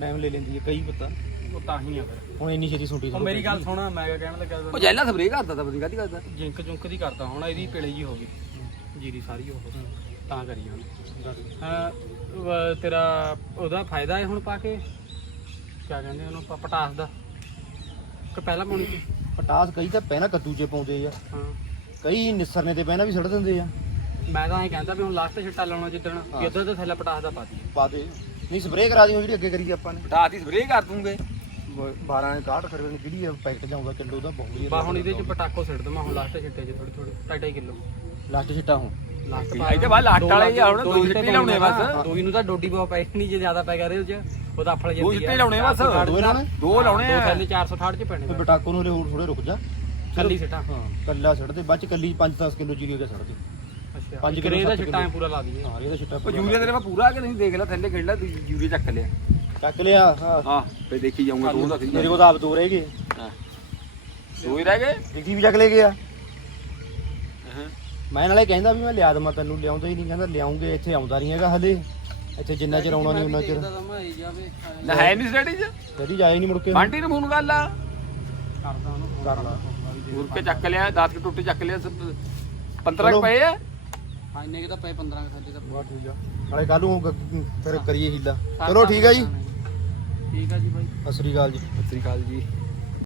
ਟਾਈਮ ਲੈ ਲੈਂਦੀ ਹੈ ਕਈ ਪਤਾ। ਉਹ ਤਾਂ ਹੀ ਆ ਫਿਰ। ਹੁਣ ਇੰਨੀ ਛੇਤੀ ਸੁੰਡੀ ਉਹ ਮੇਰੀ ਗੱਲ ਸੁਣ ਮੈਂ ਕਿਆ ਕਹਿਣ ਲੱਗਾ ਉਹ ਜੈਲਾ ਸਪਰੇ ਕਰਦਾ ਤਾਂ ਪਤਾ ਕਾਦੀ ਕਰਦਾ? ਜਿੰਕ ਜੁੰਕ ਦੀ ਕਰਦਾ ਹੁਣ ਇਹਦੀ ਪਿਲੇ ਜੀ ਹੋ ਗਈ। ਜੀਰੀ ਸਾਰੀ ਉਹ। ਤਾਂ ਕਰੀ ਹੁਣ ਹਾਂ ਤੇਰਾ ਉਹਦਾ ਫਾਇਦਾ ਹੈ ਹੁਣ ਪਾ ਕੇ? ਕਿਆ ਕਹਿੰਦੇ ਉਹਨੂੰ ਪਟਾਸ ਦਾ। ਕਿ ਪਹਿਲਾਂ ਪਾਉਣੀ ਸੀ? ਪਟਾਸ ਕਈ ਤਾਂ ਪਹਿਲਾਂ ਕੱਦੂ 'ਚ ਪਾਉਂਦੇ ਆ। ਹਾਂ। ਕਈ ਨਿਸਰਨੇ ਤੇ ਪਹਿਲਾਂ ਵੀ ਸੜ ਦਿੰਦੇ ਆ। ਮੈਂ ਤਾਂ ਐਂ ਕਹਿੰਦਾ ਵੀ ਹੁਣ ਲਾਸਟ ਛਿੱਟਾ ਲਾਉਣਾ ਜਿੱਦਣ ਕਿ ਇੱਧਰ ਤੇ ਥੱਲੇ ਪਟਾਸ ਦਾ ਪਾ ਦਈਏ। ਪਾ ਦੇ। ਨਹੀਂ ਸਪਰੇਅ ਕਰਾ ਦਿਓ ਜਿਹੜੀ ਅੱਗੇ ਕਰੀ ਆਪਾਂ ਨੇ। ਪਟਾ ਦੀ ਸਪਰੇ ਕਰ ਦੂੰਗੇ। 12 ਨੇ 61 ਖਰਵੇ ਜਿਹੜੀ ਪੈਕਟ ਜਾਊਗਾ ਕਿਲੋ ਦਾ ਬਹੁਤ ਹੀ ਬਾ ਹੁਣ ਇਹਦੇ ਚ ਪਟਾਕੋ ਸਿੱਟ ਦਵਾਂ ਹੁਣ ਲਾਸਟ ਛਿੱਟੇ ਚ ਥੋੜੀ ਥੋੜੀ ਢਾਈ ਢਾਈ ਕਿਲੋ। ਲਾਸਟ ਛਿੱਟਾ ਹੁਣ। ਲਾਸਟ ਇਹਦੇ ਬਾਅਦ ਲਾਟ ਵਾਲੇ ਆ ਹੁਣ ਦੋ ਛਿੱਟੇ ਲਾਉਣੇ ਬਸ। ਦੋ ਨੂੰ ਤਾਂ ਡੋਡੀ ਬਹੁਤ ਪੈ ਨਹੀਂ ਜੇ ਜ਼ਿਆਦਾ ਪੈ ਗਿਆ ਇਹਦੇ ਚ। ਉਹ ਤਾਂ ਅਫਲ ਜਾਂਦੀ ਦੋ ਛਿੱਟੇ ਲਾਉਣੇ ਬਸ। ਦੋ ਲਾਉਣੇ ਦੋ ਲਾਉਣੇ ਦੋ ਆ। ਥੱਲੇ 468 ਚ ਪੈਣੇ ਤੇ ਬਟਾਕੋ ਨੂੰ ਹਲੇ ਹੋਰ ਥੋੜੇ ਰੁਕ ਜਾ। ਕੱਲੀ ਸਿੱਟਾ? ਹਾਂ ਕੱਲਾ ਛੱਡ ਦੇ ਬਾਅਦ ਚ ਕੱਲੀ 5-10 ਕਿਲੋ ਜੀਰੀ ਉਹਦੇ ਛੱਡ ਦੇ। ਅੱਛਾ ਪੰਜ ਕਿਰੇ ਕਿੱਲੋ, ਦਾ ਛਿੱਟਾ। ਪੂਰਾ ਲਾ ਦਈਏ। ਹਾਂ ਇਹਦਾ ਛਿੱਟਾ ਉਹ ਯੂਰੀਆ ਤੇਰੇ ਪਾ ਪੂਰਾ ਕਿ ਨਹੀਂ? ਦੇਖ ਲੈ ਥੱਲੇ ਖੇਡ ਲੈ ਤੂੰ ਯੂਰੀਆ ਚੱਕ ਲਿਆ। ਚੱਕ ਲਿਆ ਹਾਂ। ਹਾਂ ਫੇ ਦੇਖੀ ਜਾਊਂਗਾ ਤੂੰ ਦਾ ਮੇਰੇ ਕੋਲ ਤਾਂ ਆਪ ਦੋ ਰਹਿ ਗਏ। ਦੋ ਹੀ ਰਹਿ ਗਏ? ਡਿੱਗੀ ਵੀ ਚੱਕ ਲੈ ਗਿਆ। ਮੈਂ ਨਾਲੇ ਕਹਿੰਦਾ ਵੀ ਮੈਂ ਲਿਆ ਦਵਾਂ ਤੈਨੂੰ ਲਿਆਉਂਦਾ ਹੀ ਨਹੀਂ ਕਹਿੰਦਾ ਲਿਆਉਂਗੇ ਇੱਥੇ ਆਉਂਦਾ ਨਹੀਂ ਹੈਗਾ ਹਲੇ। ਇੱਥੇ ਜਿੰਨਾ ਚਿਰ ਆਉਣਾ ਨਹੀਂ ਉਹਨਾਂ ਚਿਰ। ਨਾ ਹੈ ਨਹੀਂ ਸਟੱਡੀ ਚ? ਕਦੀ ਜਾਏ ਨਹੀਂ ਮੁੜ ਕੇ। ਬਾਂਟੀ ਨੂੰ ਫੋਨ ਕਰ ਲਾ। ਕਰ ਲਾ। ਮੁੜ ਕੇ ਚੱਕ ਲਿਆ 10 ਕੇ ਟੁੱਟੇ ਚੱਕ ਲਿਆ 15 ਪਏ ਆ? ਹਾਂ ਇੰਨੇ ਕਿ ਤਾਂ ਪਏ 15 ਥੱਲੇ ਤਾਂ ਬਾ ਠੀਕ ਆ। ਨਾਲੇ ਕੱਲ ਨੂੰ ਫਿਰ ਕਰੀਏ ਹੀਲਾ। ਚਲੋ ਠੀਕ ਆ ਜੀ। ਠੀਕ ਆ ਜੀ ਬਾਈ। ਸਤਿ ਸ੍ਰੀ ਅਕਾਲ ਜੀ। ਸਤਿ ਸ੍ਰੀ ਅਕਾਲ ਜੀ।